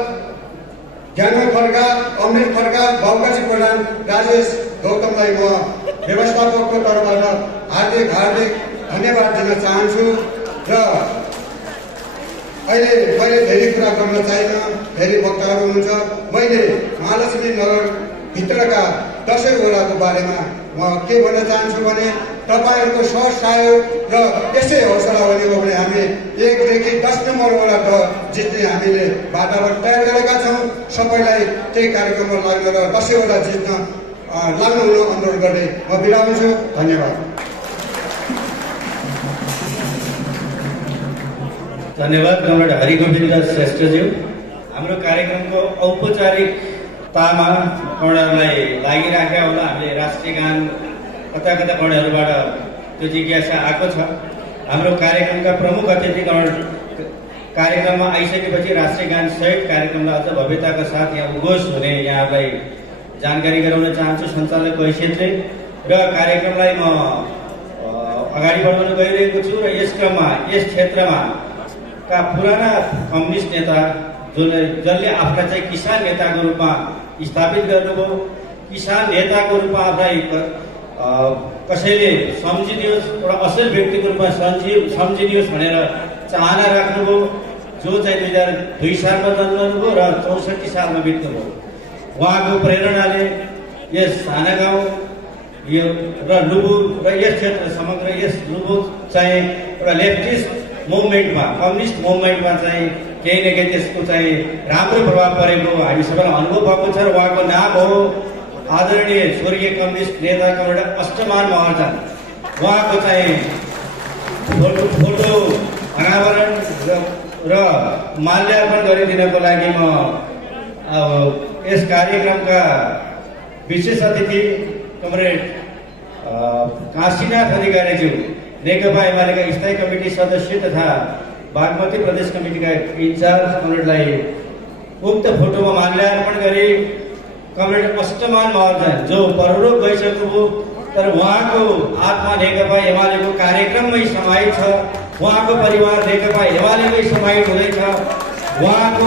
ज्ञानो खड्का, अमृत खड्का, भौकाजी प्रधान, राजेश गौतमलाई म व्यवस्थापकको तर्फबाट हार्दिक धन्यवाद दिन चाहन्छु। र अहिले मैले धेरै कुरा गर्न चाहिन्न, धेरै वक्ताहरू हुनुहुन्छ। मैले महालक्ष्मी नगर भित्रका 10 वडाको बारेमा म के भन्न चाहन्छु भने तपाईँहरूको सहयोग र यसै हौसला भनेको भने हामी 1 देखि 10 नम्बर वडा जित्ने हामीले वातावरण तयार गरेका छौँ। सबैलाई त्यही कार्यक्रममा लाग्न र 10 वडा जित्न लाग्नु हुन अनुरोध गर्दै म बिदा हुन्छु। धन्यवाद। धन्यवाद कमरेड हरिगोविन्द श्रेष्ठज्यू। हाम्रो कार्यक्रमको औपचारिकतामा कमरेडहरूलाई लागिराख्या होला। हामीले राष्ट्रिय गान कता कमरेडहरूबाट त्यो जिज्ञासा आएको छ। हाम्रो कार्यक्रमका प्रमुख अतिथि कार्यक्रममा आइसकेपछि राष्ट्रिय गान सहित कार्यक्रमलाई अझ भव्यताका साथ यहाँ उद्घोष हुने यहाँलाई जानकारी गराउन चाहन्छु सञ्चालकको हैसियतले। र कार्यक्रमलाई म अगाडि बढाउन गइरहेको छु। र यस क्रममा यस क्षेत्रमा का पुराना कम्युनिस्ट नेता जसले आफ्ना चाहिँ किसान नेताको रूपमा स्थापित गर्नुभयो, किसान नेताको रूपमा आफूलाई कसैले सम्झिदियोस्, एउटा असल व्यक्तिको रूपमा सम्झिदियोस् भनेर चाहना राख्नुभयो, जो चाहिँ 2002 सालमा जन्मनुभयो र 64 सालमा बित्नुभयो। उहाँको प्रेरणाले यस साना गाउँ र लुबु र यस क्षेत्र समग्र यस लुबु चाहिँ एउटा लेफ्टिस्ट मुभमेन्टमा कम्युनिस्ट मुभमेन्टमा चाहिँ केही न केही त्यसको चाहिँ राम्रो प्रभाव परेको हामी सबैलाई अनुभव भएको छ। र उहाँको नाम हो आदरणीय स्वर्गीय कम्युनिस्ट नेता कमरेड अष्टमान महर्जन। उहाँको चाहिँ फोटो अनावरण र माल्यार्पण गरिदिनको लागि म यस कार्यक्रमका विशेष अतिथि कमरेड काशीनाथ अधिकारीज्यू, नेकपा एमालेका स्थायी कमिटी सदस्य तथा बागमती प्रदेश कमिटीका इन्चार्ज कमरेडलाई उक्त फोटोमा माल्यार्पण गरी कमरेड अष्टमान महर्जन जो परलोक गइसक्नुभयो तर उहाँको आत्मा नेकपा एमालेको कार्यक्रममै समाहित छ, उहाँको परिवार नेकपा एमालेमै समाहित हुँदैछ। उहाँको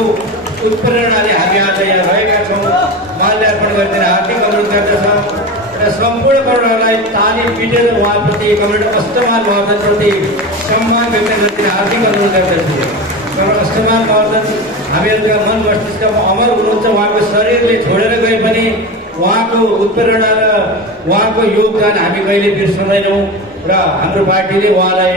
उत्प्रेरणाले हामी आज यहाँ रहेका छौँ। माल्यार्पण गरिदिन हार्दिक अनुरोध गर्दछौँ र सम्पूर्ण कमरेडहरूलाई ताली पिटेर उहाँप्रति कमरेड अष्टमान महर्जनप्रति सम्मान व्यक्त गरिदिन हार्दिक अनुरोध गर्दछु। कमरेड अष्टमान महर्जन हामीहरूका मन मस्तिष्कमा अमर हुनुहुन्छ। उहाँको शरीरले छोडेर गए पनि उहाँको उत्प्रेरणा र उहाँको योगदान हामी कहिले बिर्सँदैनौँ र हाम्रो पार्टीले उहाँलाई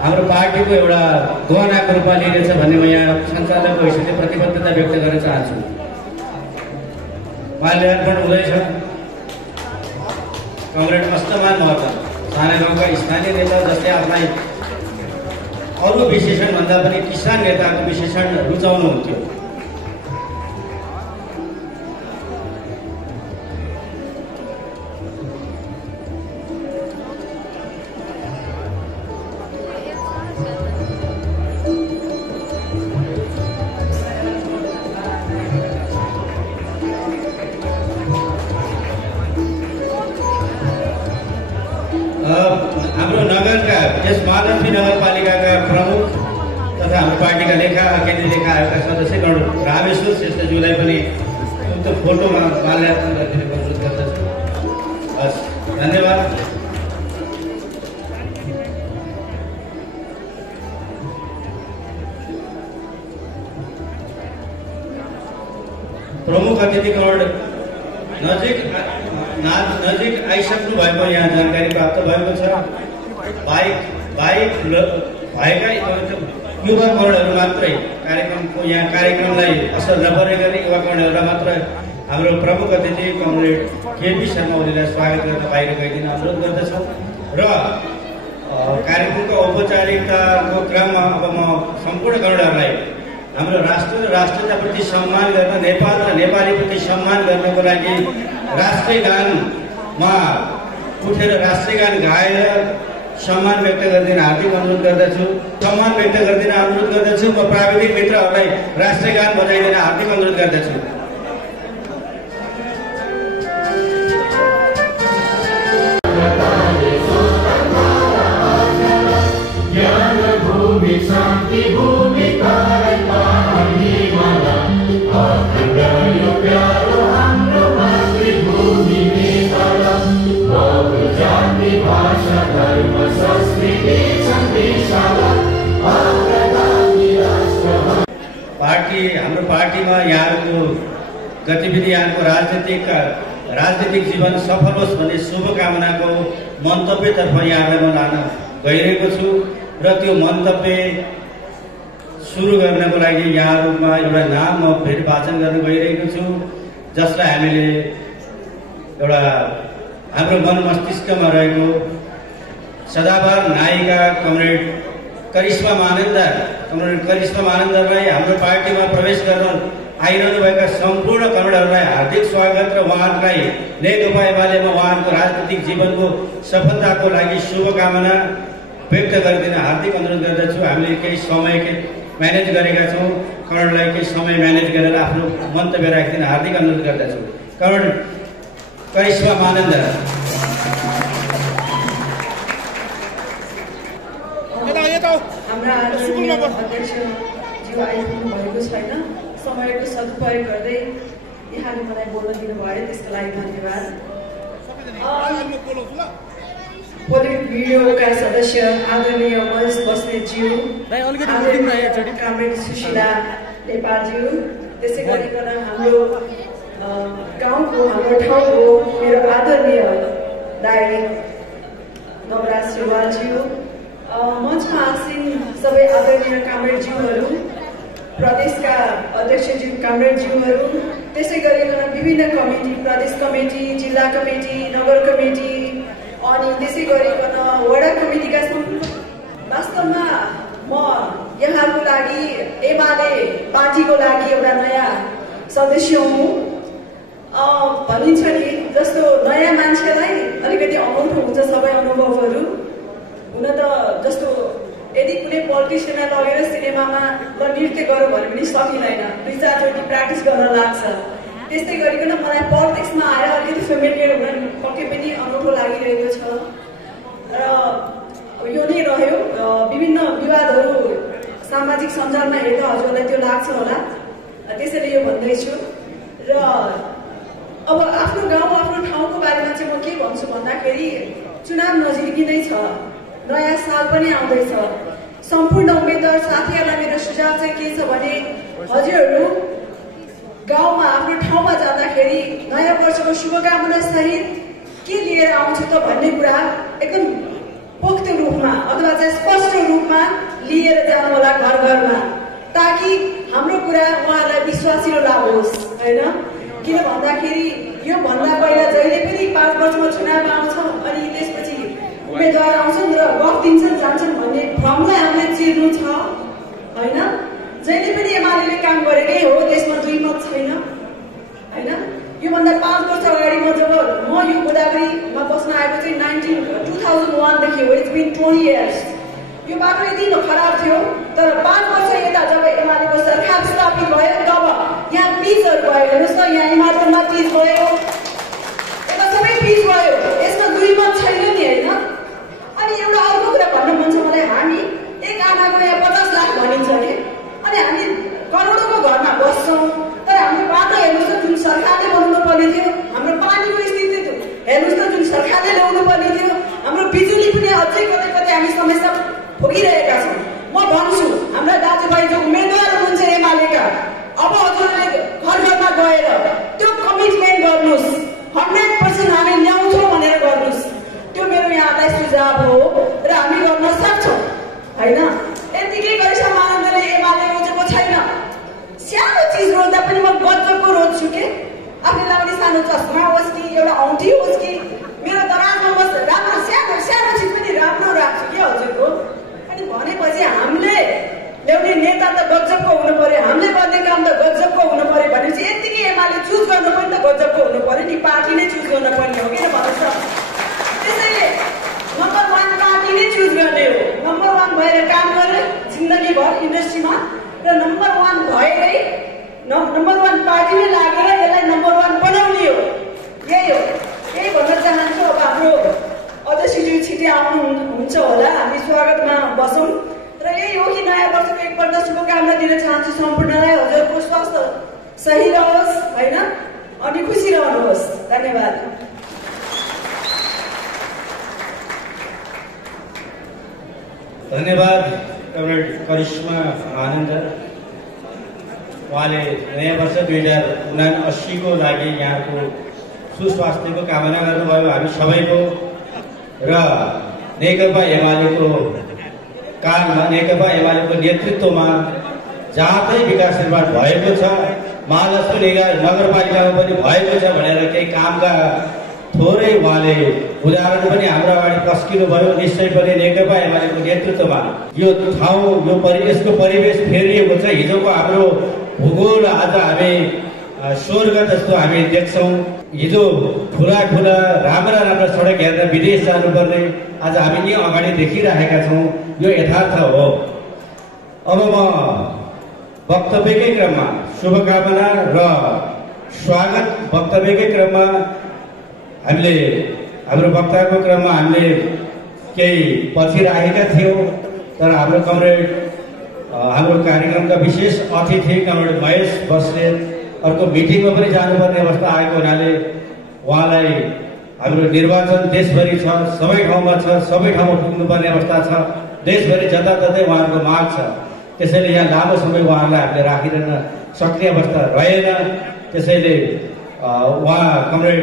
हाम्रो पार्टीको एउटा गहनाको रूपमा लिनेछ भन्ने म यहाँ सञ्चालकको हैसियतले प्रतिबद्धता व्यक्त गर्न चाहन्छु। माल्यार्पण हुँदैछ। कमरेड अष्टमान महर्जन साना गाउँका स्थानीय नेता जसले आफूलाई अरू विशेषण भन्दा पनि किसान नेताको विशेषण रुचाउनुहुन्थ्यो। हाम्रो नगरका यस महालक्ष्मी नगरपालिकाका प्रमुख तथा हाम्रो पार्टीका केन्द्रीय लेखा आयोगका सदस्य रामेश्वर श्रेष्ठज्यूलाई पनि उक्त फोटोमा माल्यार्पण गरिदिने अनुरोध गर्दछु। हस्, धन्यवाद। प्रमुख अतिथि कमरेड नजिक आइसक्नु भएको यहाँ जानकारी प्राप्त भएको छ। बाइक भएका युवा कमरेडहरू मात्रै कार्यक्रमलाई असर नपरेका युवा कमरेडहरूलाई मात्र हाम्रो प्रमुख अतिथि कमरेड केपी शर्मा ओलीलाई स्वागत गर्न बाहिर गइदिन अनुरोध गर्दछौँ। र कार्यक्रमको औपचारिकताको क्रममा अब म सम्पूर्ण कमरेडहरूलाई हाम्रो राष्ट्र र राष्ट्रियताप्रति सम्मान गर्न, नेपाल र नेपालीप्रति सम्मान गर्नको लागि राष्ट्रिय गानमा उठेर राष्ट्रिय गान गाएर सम्मान व्यक्त गरिदिन हार्दिक अनुरोध गर्दछु। सम्मान व्यक्त गरिदिन अनुरोध गर्दछु। म प्राविधिक मित्रहरूलाई राष्ट्रिय गान बजाइदिन हार्दिक अनुरोध गर्दछु। प्यारो हाम्रो मातृभूमि नेपाल हाम्रो पार्टीमा यहाँको गतिविधि यहाँको राजनीतिक जीवन सफल होस् भन्ने शुभकामनाको मन्तव्यतर्फ यहाँलाई म लान गइरहेको छु र त्यो मन्तव्य सुरु गर्नको लागि यहाँहरूमा एउटा नाम म फेरि वाचन गर्न गइरहेको छु, जसलाई हामीले एउटा हाम्रो मन मस्तिष्कमा रहेको सदाबहार नायिका कमरेड करिश्मा महानन्दलाई हाम्रो पार्टीमा प्रवेश गर्न आइरहनु भएका सम्पूर्ण कमरेडहरूलाई हार्दिक स्वागत र उहाँहरूलाई नेकपा एमालेमा उहाँको राजनीतिक जीवनको सफलताको लागि शुभकामना व्यक्त गरिदिन हार्दिक अनुरोध गर्दछु। हामीले केही समय म्यानेज गरेका छौँ, कमरेडलाई केही समय म्यानेज गरेर आफ्नो मन्तव्य राखिदिन हार्दिक अनुरोध गर्दछु। कमरेड करिश्मा महानन्द। हाम्रा अध्यक्षज्यू आइपुग्नु भएको छैन, समयको सदुपयोग गर्दै यहाँले मलाई बोल्न दिनुभयो, त्यसको लागि धन्यवाद। पोलिट ब्युरोका सदस्य आदरणीय महेश बस्नेतज्यू, कामरेड सुशीला नेपालज्यू, त्यसै गरिकन हाम्रो गाउँको हाम्रो ठाउँको मेरो आदरणीय दाइ नवराज श्रीवालज्यू, मञ्चमा आसीन सबै आदरणीय कामरेडज्यूहरू, प्रदेशका अध्यक्षज्यू कामरेडज्यूहरू, त्यसै गरिकन विभिन्न कमिटी, प्रदेश कमिटी, जिल्ला कमिटी, नगर कमिटी अनि त्यसै गरिकन वडा कमिटीका वास्तवमा म यहाँको लागि एमाले पार्टीको लागि एउटा नयाँ सदस्य हुँ। भनिन्छ नि जस्तो नयाँ मान्छेलाई अलिकति अनौठो हुन्छ सबै अनुभवहरू। हुन त जस्तो यदि कुनै पोलिटिसियनलाई लगेर सिनेमामा नृत्य गरौँ भने पनि सकिँदैन, 2-4चोटि प्र्याक्टिस गर्न लाग्छ। त्यस्तै गरिकन मलाई पोलिटिक्समा आएर अलिकति फेमिलियर हुन पक्कै पनि अनौठो लागिरहेको छ र यो नै रह्यो। विभिन्न विवादहरू सामाजिक सञ्जालमा हेर्दा हजुरलाई त्यो लाग्छ होला, त्यसैले यो भन्दैछु। र अब आफ्नो गाउँ आफ्नो ठाउँको बारेमा चाहिँ म के भन्छु भन्दाखेरि चुनाव नजिकै नै छ, नयाँ साल पनि आउँदैछ। सम्पूर्ण उम्मेदवार साथीहरूलाई मेरो सुझाव चाहिँ के छ भने हजुरहरू गाउँमा आफ्नो ठाउँमा जाँदाखेरि नयाँ वर्षको शुभकामना सहित के लिएर आउँछु त भन्ने कुरा एकदम पोख्त रूपमा अथवा चाहिँ स्पष्ट रूपमा लिएर जानु होला घर घरमा, ताकि हाम्रो कुरा उहाँहरूलाई विश्वासिलो लागोस् होइन। किन भन्दाखेरि यो भन्दा पहिला जहिले पनि 5 वर्षमा चुनाव आउँछ अनि त्यसपछि उम्मेदवार आउँछन् र गफ दिन्छन् जान्छन् भन्ने भ्रमलाई हामीले चिर्नु छ होइन। जहिले पनि एमाले काम गरेकै हो, त्यसमा 2 मत छैन होइन। योभन्दा 5 वर्ष अगाडि म यो गोदावरीमा बस्न आएको चाहिँ 2001 देखि हो। It's been 20 years. यो बाटो यति खराब थियो, तर 5 वर्ष यता जब एमालेको सरकार स्थापित भयो तब यहाँ पिचहरू भयो। हेर्नुहोस् न, यहाँ हिमाचलमा पिच भयो, यता सबै पिच भयो, यसमा 2 मत छैन नि होइन। अनि एउटा अर्को कुरा भन्न मन छ मलाई, हामी एक आमाको यहाँ 50 लाख भनिन्छ कि, अनि हामी करोडौँको घरमा बस्छौँ, तर हाम्रो बाटो हेर्नुहोस् न जुन सरकारले बनाउनु पर्ने थियो, हाम्रो पानीको स्थिति हेर्नुहोस् न जुन सरकारले ल्याउनु पर्ने थियो, हाम्रो बिजुली पनि अझै कतै कतै हामी समस्या भोगिरहेका छौँ। म भन्छु हाम्रा दाजुभाइ जो उम्मेदवार हुनुहुन्छ एमालेका, अब हजुरले घर घरमा गएर त्यो कमिटमेन्ट गर्नुहोस्, 100% हामी ल्याउँछौँ भनेर गर्नुहोस्। त्यो मेरो यहाँलाई सुझाव हो र हामी गर्न सक्छौँ होइन। यतिकै गरिसम्म आनन्दले एमाले रोजेको छैन। सानो चिज रोज्दा पनि म गजबको रोज्छु के, आफूले लगाउने सानो चस्मा होस् कि एउटा औँठी होस् कि मेरो दराजमा होस्, राम्रो सानो चिज पनि राम्रो राख्छु के हजुरको। अनि भनेपछि हामीले ल्याउने नेता त गजबको हुनु पर्यो, हामीले गर्ने काम त गजबको हुनु पर्यो भनेपछि यतिकै एमाले चुज गर्नु पनि त गजबको हुनु पर्यो नि, पार्टी नै चुज गर्न पर्ने हो किन भन्नुहोस् त। त्यसैले नम्बर 1 पार्टी नै चुज गर्ने हो, नम्बर 1 भएर काम गरेर जिन्दगीभर इन्डस्ट्रीमा र नम्बर 1 भएरै नम्बर 1 पार्टीले लागेर यसलाई नम्बर 1 बनाउने हो। यही भन्न चाहन्छु। अब हाम्रो अध्यक्षज्यू छिटै आउनुहुन्छ होला, हामी स्वागतमा बसौँ र यही हो कि नयाँ वर्षको एकपल्ट शुभकामना दिन चाहन्छु सम्पूर्णलाई। हजुरको स्वास्थ्य सही रहोस् होइन अनि खुसी रहनुहोस्। धन्यवाद। धन्यवाद कमरेड करिश्मा आनन्द। उहाँले नयाँ वर्ष 2079 को लागि यहाँको सुस्वास्थ्यको कामना गर्नुभयो हामी सबैको र नेकपा एमालेको कालमा नेकपा एमालेको नेतृत्वमा जहाँ चाहिँ विकास निर्माण भएको छ, महालक्ष्मी नगरपालिकामा पनि भएको छ भनेर केही कामका थोरै उहाँले उदाहरण पनि हाम्रो अगाडि कस्किनु भयो। निश्चय पनि नेकपा एमालेको नेतृत्वमा यो ठाउँ यो परिवेशको परिवेश फेरिएको छ। हिजोको हाम्रो भूगोल आज हामी स्वर्ग जस्तो हामी देख्छौँ। हिजो ठुला ठुला राम्रा सडक हेर्न विदेश जानुपर्ने आज हामी यहीँ अगाडि देखिरहेका छौँ। यो यथार्थ हो। अब म वक्तव्यकै क्रममा शुभकामना र स्वागत वक्तव्यकै क्रममा हामीले हाम्रो वक्ताको क्रममा हामीले केही पछि राखेका थियौँ, तर हाम्रो कमरेड हाम्रो कार्यक्रमका विशेष अतिथि कमरेड महेश बस्नेत अर्को मिटिङमा पनि जानुपर्ने अवस्था आएको हुनाले उहाँलाई हाम्रो निर्वाचन देशभरि छ, सबै ठाउँमा छ, सबै ठाउँमा पुग्नुपर्ने अवस्था छ, देशभरि जताततै उहाँहरूको माग छ। त्यसैले यहाँ लामो समय उहाँहरूलाई हामीले राखिरहन सक्ने अवस्था रहेन। त्यसैले उहाँ कमरेड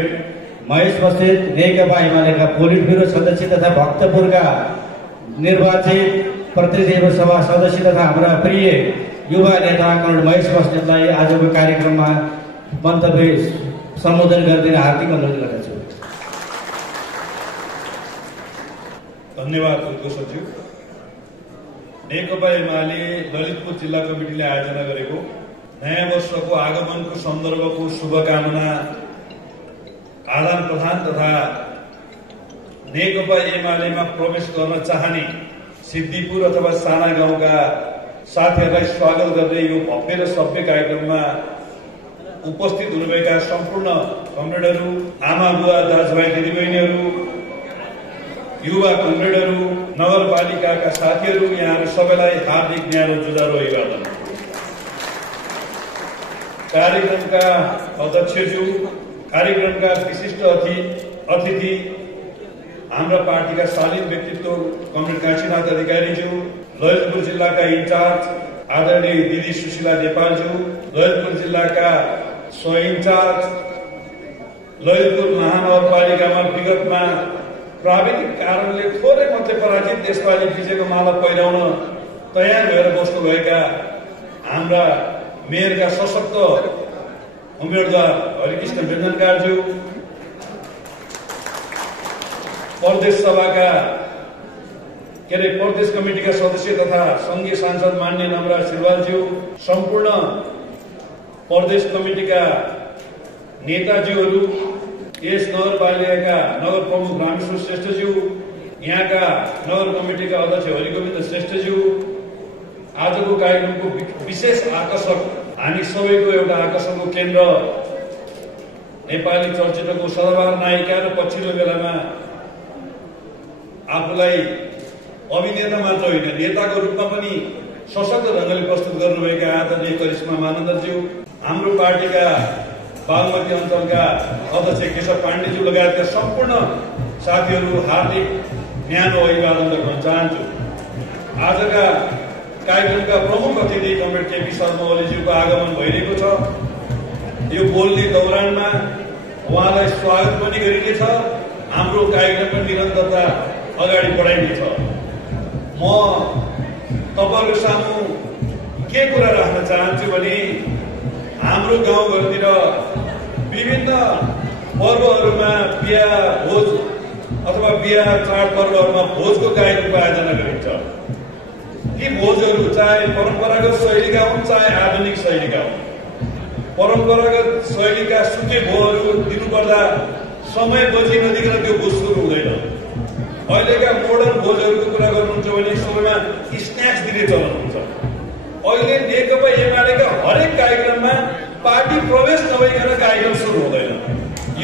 महेश बस्नेत नेकपा एमालेका पोलिट ब्युरो सदस्य तथा भक्तपुरका निर्वाचित प्रतिनिधि सभा सदस्य तथा हाम्रा प्रिय युवा नेता कमरेड महेश बस्नेतलाई आजको कार्यक्रममा मन्तव्य सम्बोधन गरिदिन हार्दिक अनुरोध गर्दछु। धन्यवाद उद्घोष सचिव। नेकपा एमाले ललितपुर जिल्ला कमिटीले आयोजना गरेको नयाँ वर्षको आगमनको सन्दर्भको शुभकामना आदान प्रदान तथा नेकपा एमालेमा प्रवेश गर्न चाहने सिद्धिपुर अथवा साना गाउँका साथीहरूलाई स्वागत गर्दै यो भव्य र सभ्य कार्यक्रममा उपस्थित हुनुभएका सम्पूर्ण कमरेडहरू, आमा बुवा दाजुभाइ दिदीबहिनीहरू, युवा कमरेडहरू, नगरपालिकाका साथीहरू, यहाँहरू सबैलाई हार्दिक न्यानो जुझारो अभिवादन। कार्यक्रमका अध्यक्षज्यू, कार्यक्रमका विशिष्ट अतिथि, हाम्रा पार्टीका शालीन व्यक्तित्व कमरेड काशीनाथ अधिकारीज्यू, ललितपुर जिल्लाका इन्चार्ज आदरणीय दिदी सुशीला नेपालज्यू, ललितपुर जिल्लाका सह इन्चार्ज, ललितपुर महानगरपालिकामा विगतमा प्राविधिक कारणले थोरै मात्रै पराजित त्यसपालि विजयको माला पहिराउन तयार भएर बस्नुभएका हाम्रा मेयरका सशक्त उम्मेदवार हरिकृष्ण व्यञ्जनकारज्यू, प्रदेश सभाका प्रदेश कमिटीका सदस्य तथा संघीय सांसद मान्य नमराज श्रीवालज्यू, सम्पूर्ण प्रदेश कमिटीका नेताज्यूहरू, यस नगरपालिकाका नगर प्रमुख रामेश्वर श्रेष्ठज्यू, यहाँका नगर कमिटीका अध्यक्ष हरिगोविन्द श्रेष्ठज्यू, आजको कार्यक्रमको विशेष आकर्षक, हामी सबैको एउटा आकर्षणको केन्द्र नेपाली चलचित्रको सदाबहार नायिका र पछिल्लो बेलामा आफूलाई अभिनेता मात्र होइन नेताको रूपमा पनि सशक्त ढङ्गले प्रस्तुत गर्नुभएका आदरणीय करिश्मा आनन्दज्यू, हाम्रो पार्टीका बागमती अञ्चलका अध्यक्ष केशव पाण्डेज्यू लगायतका सम्पूर्ण साथीहरू हार्दिक न्यानो अभिवादन गर्न चाहन्छु। आजका कार्यक्रमका प्रमुख अतिथि कमरेड केपी शर्मा ओलीज्यूको आगमन भइरहेको छ। यो बोल्ने दौरानमा उहाँलाई स्वागत पनि गरिनेछ, हाम्रो कार्यक्रमको निरन्तरता अगाडि बढाइनेछ। म तपाईहरु सामु के कुरा राख्न चाहन्छु भने हाम्रो गाउँघरतिर विभिन्न पर्वहरूमा बिहा भोज अथवा बिहा चाडपर्वहरूमा भोजको कार्यक्रमको आयोजना गरिन्छ। यी भोजहरू चाहे परम्परागत शैलीका हुन् चाहे आधुनिक शैलीका हुन्, परम्परागत शैलीका सुके भोजहरू दिनुपर्दा समय बजी नदिकन त्यो भोज सुरु हुँदैन। अहिलेका मोडर्न भोजहरूको कुरा गर्नुहुन्छ भने सबैमा स्न्याक्स दिने चलन हुन्छ। अहिले नेकपा एमालेका हरेक कार्यक्रममा पार्टी प्रवेश नभइकन कार्यक्रम सुरु हुँदैन।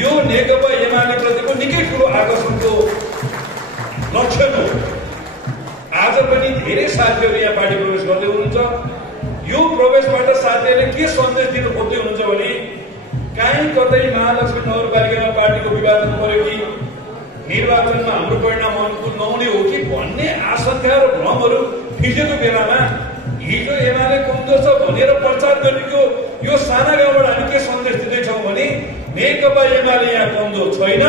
यो नेकपा एमाले प्रतिको निकै ठुलो आकर्षणको लक्षण हो। आज पनि धेरै साथीहरू यहाँ पार्टी प्रवेश गर्दै हुनुहुन्छ। यो प्रवेशबाट साथीहरूले के सन्देश दिन खोज्दै हुनुहुन्छ भने काहीँ कतै महालक्ष्मी नगरपालिकामा पार्टीको विभाजन पर्यो कि निर्वाचनमा हाम्रो परिणाम अनुकूल नहुने हो कि भन्ने आशंका र भ्रमहरू फिजेको बेलामा हिजो एमाले कमजोर छ भनेर प्रचार गरेको यो साना गाउँबाट हामी के सन्देश दिँदैछौँ भने नेकपा एमाले यहाँ कमजोर छैन,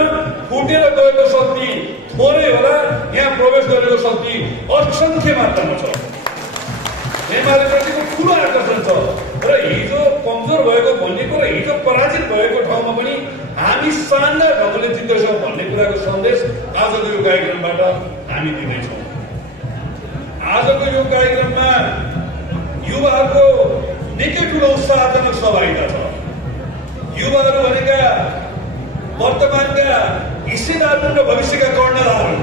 फुटेर गएको शक्ति थोरै होला, यहाँ प्रवेश गरेको शक्ति असङ्ख्य मात्रामा छ। एमाले प्रतिको ठुलो आकर्षण छ र हिजो कमजोर भएको भन्ने कुरा हिजो पराजित भएको ठाउँमा पनि हामी शानदार ढङ्गले जित्दैछौँ भन्ने कुराको सन्देश आजको यो कार्यक्रमबाट हामी दिँदैछौँ। आजको यो कार्यक्रममा युवाहरूको निकै ठुलो उत्साहजनक सहभागिता छ। युवाहरू भनेका वर्तमानका हिस्सेदार र भविष्यका कर्णधार हुन्।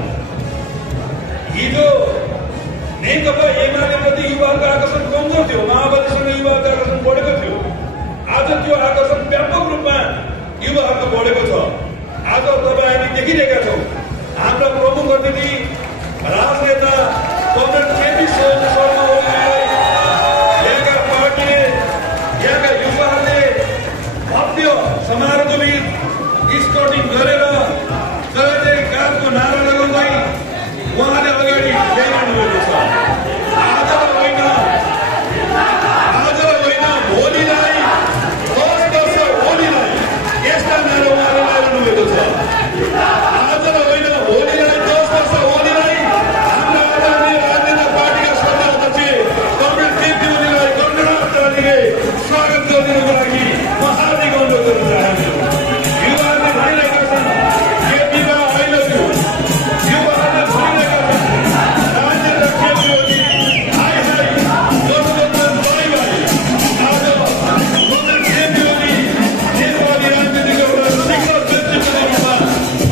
हिजो नेकपा एमाले प्रति युवाहरूको आकर्षण कमजोर थियो, माओवादीसँग युवाहरूको आकर्षण बढेको थियो। आज त्यो आकर्षण व्यापक रूपमा युवाहरूको बढेको छ। आज तपाईँ हामी देखिरहेका छौँ हाम्रा प्रमुख अतिथि राजनेता कमरेड केपी शर्मा ओलीलाई यहाँका पार्टीले, यहाँका युवाहरूले भव्य समारोहविद स्कर्टिङ गरेर जय जयकारको नारा लगाउँदै उहाँले अगाडि ल्याइरहनु भएको छ। आज होइन भोलिलाई 10 वर्ष भोलिलाई यस्ता नारा उहाँले ल्याइरहनु भएको छ। आज होइन भोलिलाई 10 वर्ष भोलिलाई हाम्रा आदरणीय राजनेता पार्टीका सदस्य अध्यक्ष कमरेड केपी ओलीलाई गणतन्त्रले स्वागत गरिदिनुको लागि म हार्दिक अनुरोध गर्न चाहन्छु। युवाहरूले भनिरहेका छन् केपीमा I love you। युवाहरूले भनिरहेका छन् राजनेता केपी ओली हाई हाई, गठबन्धन बाई बाई। आज कमरेड केपी ओली नेपाली राजनीतिको एउटा शिखर व्यक्तित्वको रूपमा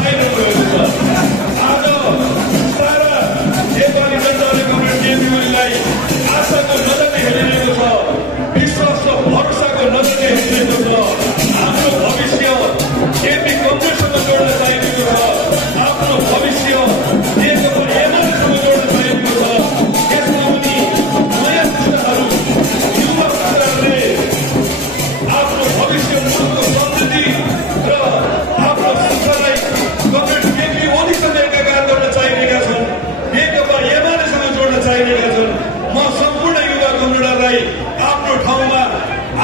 आइरहनु भएको छ। आज सारा नेपाली जनताले कमरेड केपी ओलीलाई आशाको नजरले हेरिरहेको छ, विश्वास र भरोसाको नजरले हेरिरहेको छ। हाम्रो भविष्य केपी कमरेडसँग जोड्न चाहिएको छ, आफ्नो भविष्य नेकपा एमालेसँग जोड्न चाहिएको छ। यसमा पनि नयाँ पुस्ताहरू, युवा पुस्ताहरूले आफ्नो भविष्य मुलुकको समृद्धि र आफ्नो शिक्षालाई कमरेड केपी ओलीसँग एकाकार गर्न चाहिरहेका छन्, नेकपा एमालेसँग जोड्न चाहिरहेका छन्। म सम्पूर्ण युवा कमरेडहरूलाई आफ्नो ठाउँमा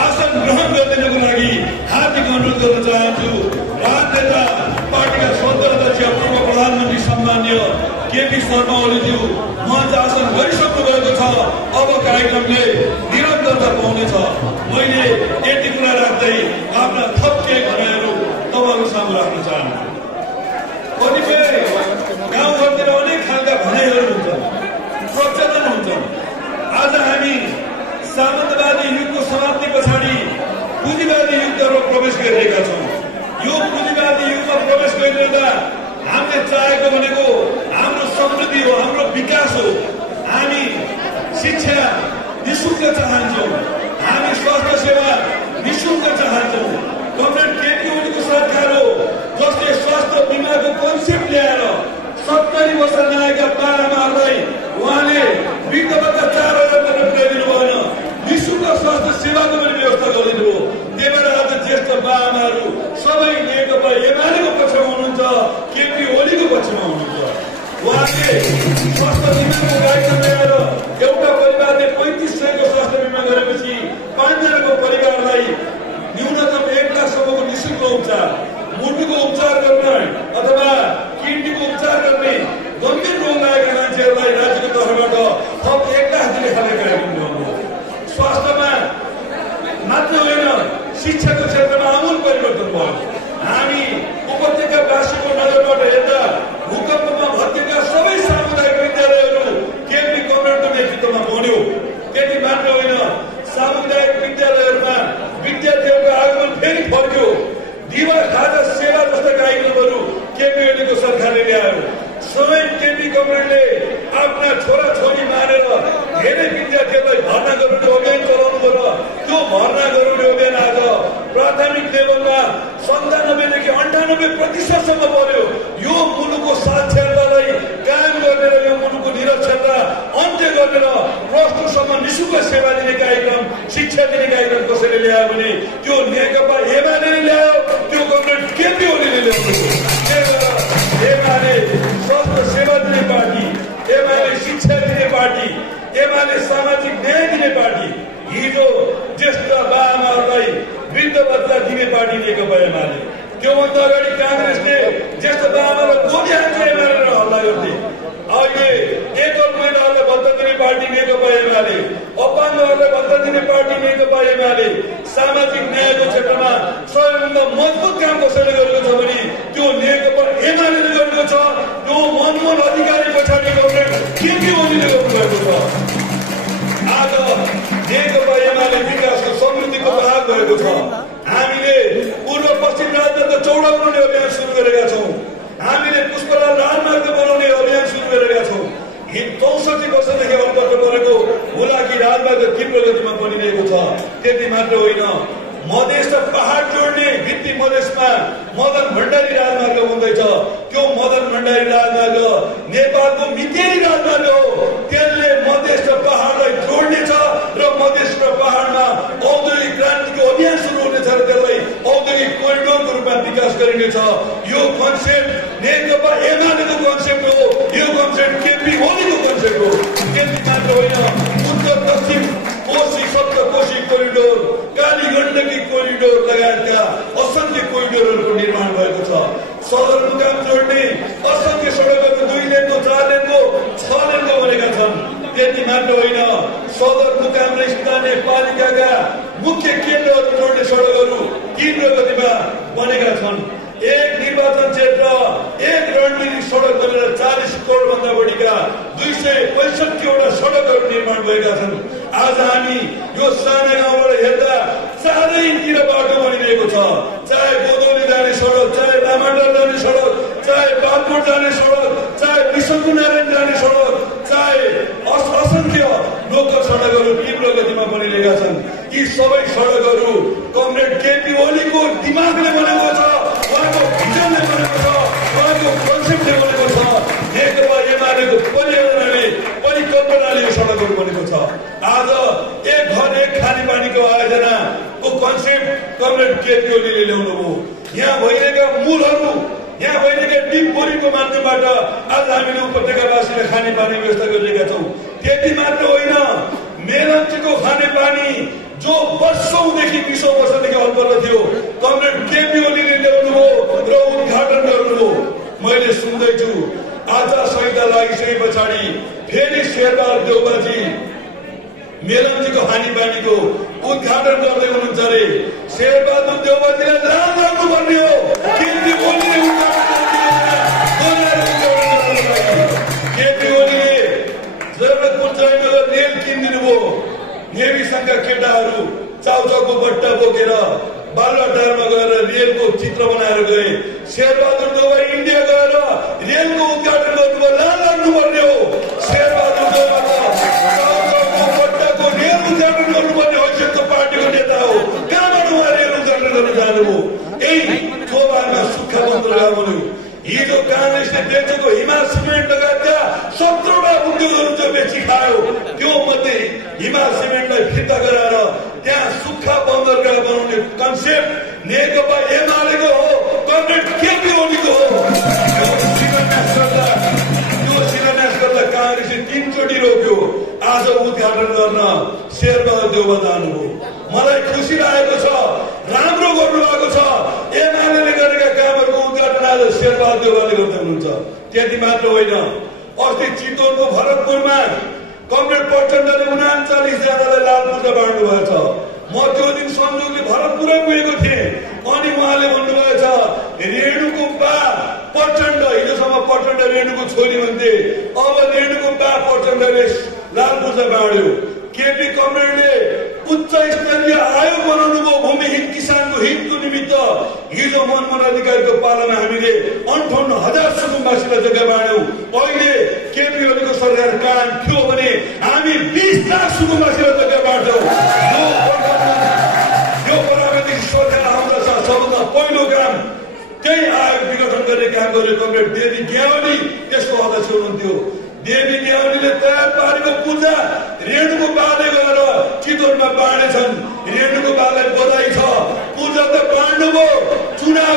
आसन ग्रहण गरिदिनको लागि हार्दिक अनुरोध गर्न चाहन्छु। राजनेता पार्टीका सदस्य अध्यक्ष पूर्व प्रधानमन्त्री सम्मान्य केपी शर्मा ओलीज्यू मञ्च आसन गरिसक्नु भएको छ। अब कार्यक्रमले निरन्तरता पाउनेछ। मैले यति कुरा राख्दै आफ्ना थप केही भनाइहरू तपाईँको सामु राख्न चाहन्छु। कतिपय गाउँघरतिर अनेक खालका भनाइहरू हुन्छन्, प्रचलन हुन्छन्। आज हामी सामन्तवादी युगको समाप्ति पछाडि पुँजीवादी युगमा प्रवेश गरिरहेका छौँ। यो पुँजीवादी युगमा प्रवेश गरिरहँदा हामीले चाहेको भनेको हाम्रो समृद्धि हो, हाम्रो विकास हो। हामी शिक्षा निःशुल्क चाहन्छौँ, हामी स्वास्थ्य सेवा निःशुल्क चाहन्छौँ। कमरेड केपी ओलीको सरकार हो जसले स्वास्थ्य बिमाको कन्सेप्ट ल्याएर 70 वर्ष नआएका बाआमाहरूलाई उहाँले वृद्धभत्ता 4000 रुपियाँ पुर्याइदिनु भएन, निःशुल्क स्वास्थ्य सेवाको पनि व्यवस्था गरिदिनु हो। त्यही भएर आज ज्येष्ठ बाआमाहरू सबै नेकपा एमालेको पक्षमा हुनुहुन्छ, केपी ओलीको पक्षमा हुनुहुन्छ। उहाँले स्वास्थ्य बिमाको कार्यक्रम ल्याएर एउटा परिवारले 3500को स्वास्थ्य बिमा गरेपछि 5 जनाको परिवारलाई न्यूनतम 1 लाखसम्मको निःशुल्क उपचार, मुटुको उपचार गर्ने अथवा किडनीको उपचार गर्ने गम्भीर रोग लागेका मान्छेहरूलाई राज्यको तर्फबाट थप 1 लाख दिने खाले कार्यक्रम ल्याउनु। स्वास्थ्यमा मात्र होइन, शिक्षाको क्षेत्रमा आमूल परिवर्तन भयो। हामी उपत्यकावासीको नजरबाट हेर्दा भूकम्पमा भत्किएका सबै सामुदायिक विद्यालयहरू केपी कमरेडको नेतृत्वमा बन्यो। त्यति मात्र होइन, सामुदायिक विद्यालयहरूमा विद्यार्थीहरूको आगमन फेरि फर्क्यो। दिवा खाजा सेवा जस्ता कार्यक्रमहरू केपी ओलीको सरकारले ल्यायो। स्वयं केपी कमरेडले आफ्ना छोरा छोरी मानेर धेरै विद्यार्थीहरूलाई भर्ना गराउने अभियान चलाउनु पर्यो। त्यो भर्ना गराउने अभियान आज प्राथमिक लेभलमा 97 देखि 98% बढ्यो। यो मुलुकको साक्षरतालाई कायम गर्ने र यो मुलुकको निरक्षरता अन्त्य गर्ने र प्लस2सम्म निःशुल्क सेवा दिने कार्यक्रम, शिक्षा दिने कार्यक्रम कसैले ल्यायो भने त्यो नेकपा एमाले ल्यायो, त्यो कमरेड केपी ओलीले ल्याउनु। एमाले स्वास्थ्य सेवा दिने पार्टी, एमाले शिक्षा दिने पार्टी, एमाले सामाजिक न्याय दिने पार्टी, हिजो ज्येष्ठ बाआमाहरूलाई वृद्ध भत्ता दिने पार्टी नेकपा एमाले। त्योभन्दा अगाडि काङ्ग्रेसले ज्येष्ठ बाआमालाई गोली हान्छ एमाले हल्ला गर्थे। अहिले एकल महिलाहरूलाई भत्ता दिने पार्टी नेकपा एमाले, अपाङ्गहरूलाई भत्ता दिने पार्टी नेकपा एमाले। सामाजिक न्यायको क्षेत्रमा सबैभन्दा मजबुत काम कसैले गरेको छ भने त्यो नेकपा एमाले गरेको छ। त्यो मनमोहन अधिकारी पछाडि केपी ओलीले गर्नुभएको छ। आज नेकपा एमाले विकासको समृद्धिको भाग भएको छ। हामीले पूर्व पश्चिम राजमार्ग चौडाउने अभियान सुरु गरेका छौँ। हामीले पुष्पलाल राजमार्ग बनाउने अभियान सुरु गरेका छौँ। 64 वर्षदेखि अल्पत्र परेको हुलाकी राजमार्ग तीव्र गतिमा बनिरहेको छ। त्यति मात्र होइन, मधेस र पहाड जोड्ने भित्ती मधेसमा मदन भण्डारी राजमार्ग बन्दैछ। त्यो मदन भण्डारी राजमार्ग नेपालको मितेरी राजमार्ग हो। त्यसले मधेस र पहाडलाई जोड्नेछ र मधेस र पहाडमा औद्योगिक क्रान्तिको अभियान सुरु हुनेछ र त्यसलाई औद्योगिक कोरिडोरको रूपमा विकास गरिनेछ। यो कन्सेप्ट नेकपा एमालेको कन्सेप्ट हो। यो कन्सेप्ट केपी ओलीको कन्सेप्ट हो। त्यति मात्र होइन, उत्तर पश्चिम कोशी सप्त कोशी कोरिडोर, काली गण्डकी कोरिडोर लगायतका असंख्य कोरिडोरहरूको निर्माण भएको छ। सदरमुकाम जोड्ने असंख्य सडकहरू 2 लेनको, 4 लेनको, 6 लेनको बनेका छन्। त्यति मात्र होइन, सदरमुकाम र स्थानीय पालिकाका मुख्य केन्द्रहरू जोड्ने सडकहरू तीव्र गतिमा बनेका छन्। एक निर्वाचन क्षेत्र, एक रणनीतिक सडक बनेर 40 करोड भन्दा बढीका 265वटा सडकहरू निर्माण भएका छन्। आज हामी यो साना गाउँबाट हेर्दा चारैतिर बाटो बनिरहेको छ। चाहे गोदौली जाने सडक, चाहे रामाटार जाने सडक, चाहे बागकोट जाने सडक, चाहे विशुनारायण जाने सडक, चाहे असंख्य लोकल सडकहरू तीव्र गतिमा बनिरहेका छन्। यी सबै सडकहरू कमरेड केपी ओलीको दिमागले बनेको छ, उहाँको भिजनले बनेको छ, उहाँको कन्सेप्टले बनेको छ। नेकपा एमालेको परियोजनाले, परिकल्पनाले यो सडकहरू बनेको छ। आज एक घर एक खानेपानीको आयोजनाको कन्सेप्ट कमरेड केपी ओलीले ल्याउनु हो। यहाँ भइरहेका मूलहरू, यहाँ भइरहेका टिपपोरीको माध्यमबाट आज हामीले उपत्यकावासीलाई खानेपानी व्यवस्था गरिरहेका छौँ। त्यति मात्र होइन, मेलम्चीको खानेपानी जो वर्षौंदेखि 20 वर्षदेखि अल्पत्र थियो, कमरेड केपी ओलीले ल्याउनु हो र उद्घाटन गर्नु हो। मैले सुन्दैछु आचार संहिता लागिसके पछाडि फेरि शेरबहादुर देउबाजी मेलम्चीको खानेपानीको उद्घाटन गर्दै हुनुहुन्छ अरे। शेरबहादुर देउबाजीलाई राम राख्नुपर्ने हो। केपी ओलीले केपी ओलीले जगतपुर जयनगर रेल किनिदिनु भयो। नेवी संघका केटाहरू चाउचाउको बट्टा बोकेर बालुवाटारमा गएर रेलको चित्र बनाएर गए। शेरबहादुर देउबा इन्डिया गएर रेलको उद्घाटन गर्नुभयो। लाल लाग्नुपर्ने हो। शेरबहादुर देउबा चाउचाउको बट्टाको रेल उद्घाटन गर्नुपर्ने हैसियतको पार्टीको नेता हो। कहाँबाट उहाँ रेल उद्घाटन गर्न जानुभयो? यही चोबारमा सुक्खा बन्दरगाह बन्यो। हिजो काङ्ग्रेसले बेचेको हिमाल सिमेन्ट लगायतका 17वटा उद्योगहरू जो बेची खायो, त्यो मध्ये हिमाल सिमेन्टलाई फिर्ता गराएर त्यहाँ सुक्खा बन्दरगाह बनाउने कन्सेप्ट नेकपा एमालेको हो, कमरेड केपी ओलीको हो। त्यो शिलान्यास गर्दा काङ्ग्रेसले 3 चोटि रोक्यो। आज उद्घाटन गर्न शेरबहादुर देउबा जानुभयो। मलाई खुसी लागेको छ, राम्रो गर्नुभएको छ। एमाले गरेका कामहरूको उद्घाटन आज शेरबहादुर देउबाले गर्दै हुनुहुन्छ। त्यति मात्र होइन, अस्ति चितवनको भरतपुरमा कमरेड प्रचण्डले 39 जनालाई लाल पूर्जा बाँड्नु भएछ। म त्यो दिन संयोगले भरतपुरै पुगेको थिएँ। अनि उहाँले भन्नुभएछ, रेणुको बा प्रचण्ड, हिजोसम्म प्रचण्ड रेणुको छोरी भन्थे, अब रेणुको बा प्रचण्डले लाल पूर्जा बाँड्यो। केपी कमरेडले उच्च स्तरीय आयोग बनाउनु भयो भूमिहीन किसानको हितको निमित्त। हिजो मनमोहन अधिकारीको पालामा हामीले 58,000 सुकुम्बासीलाई जग्गा बाँड्यौँ। अहिले केपी ओलीको सरकार कायम थियो भने हामी 20 लाख सुकुम्बासीलाई जग्गा बाँड्छौँ। यो प्राविधिक सरकार आउँदा छ, सबभन्दा पहिलो काम त्यही आयोग विघटन गर्ने काम गर्यो। कमरेड देवी ग्यावाली त्यसको अध्यक्ष हुनुहुन्थ्यो। देवी ग्यावालीले तयार पारेको पूजा रेणुको बाले गएर चितवनमा बाँडेछन्। रेणुको बालाई बधाई छ, पूजा त बाँड्नु भयो, चुनाव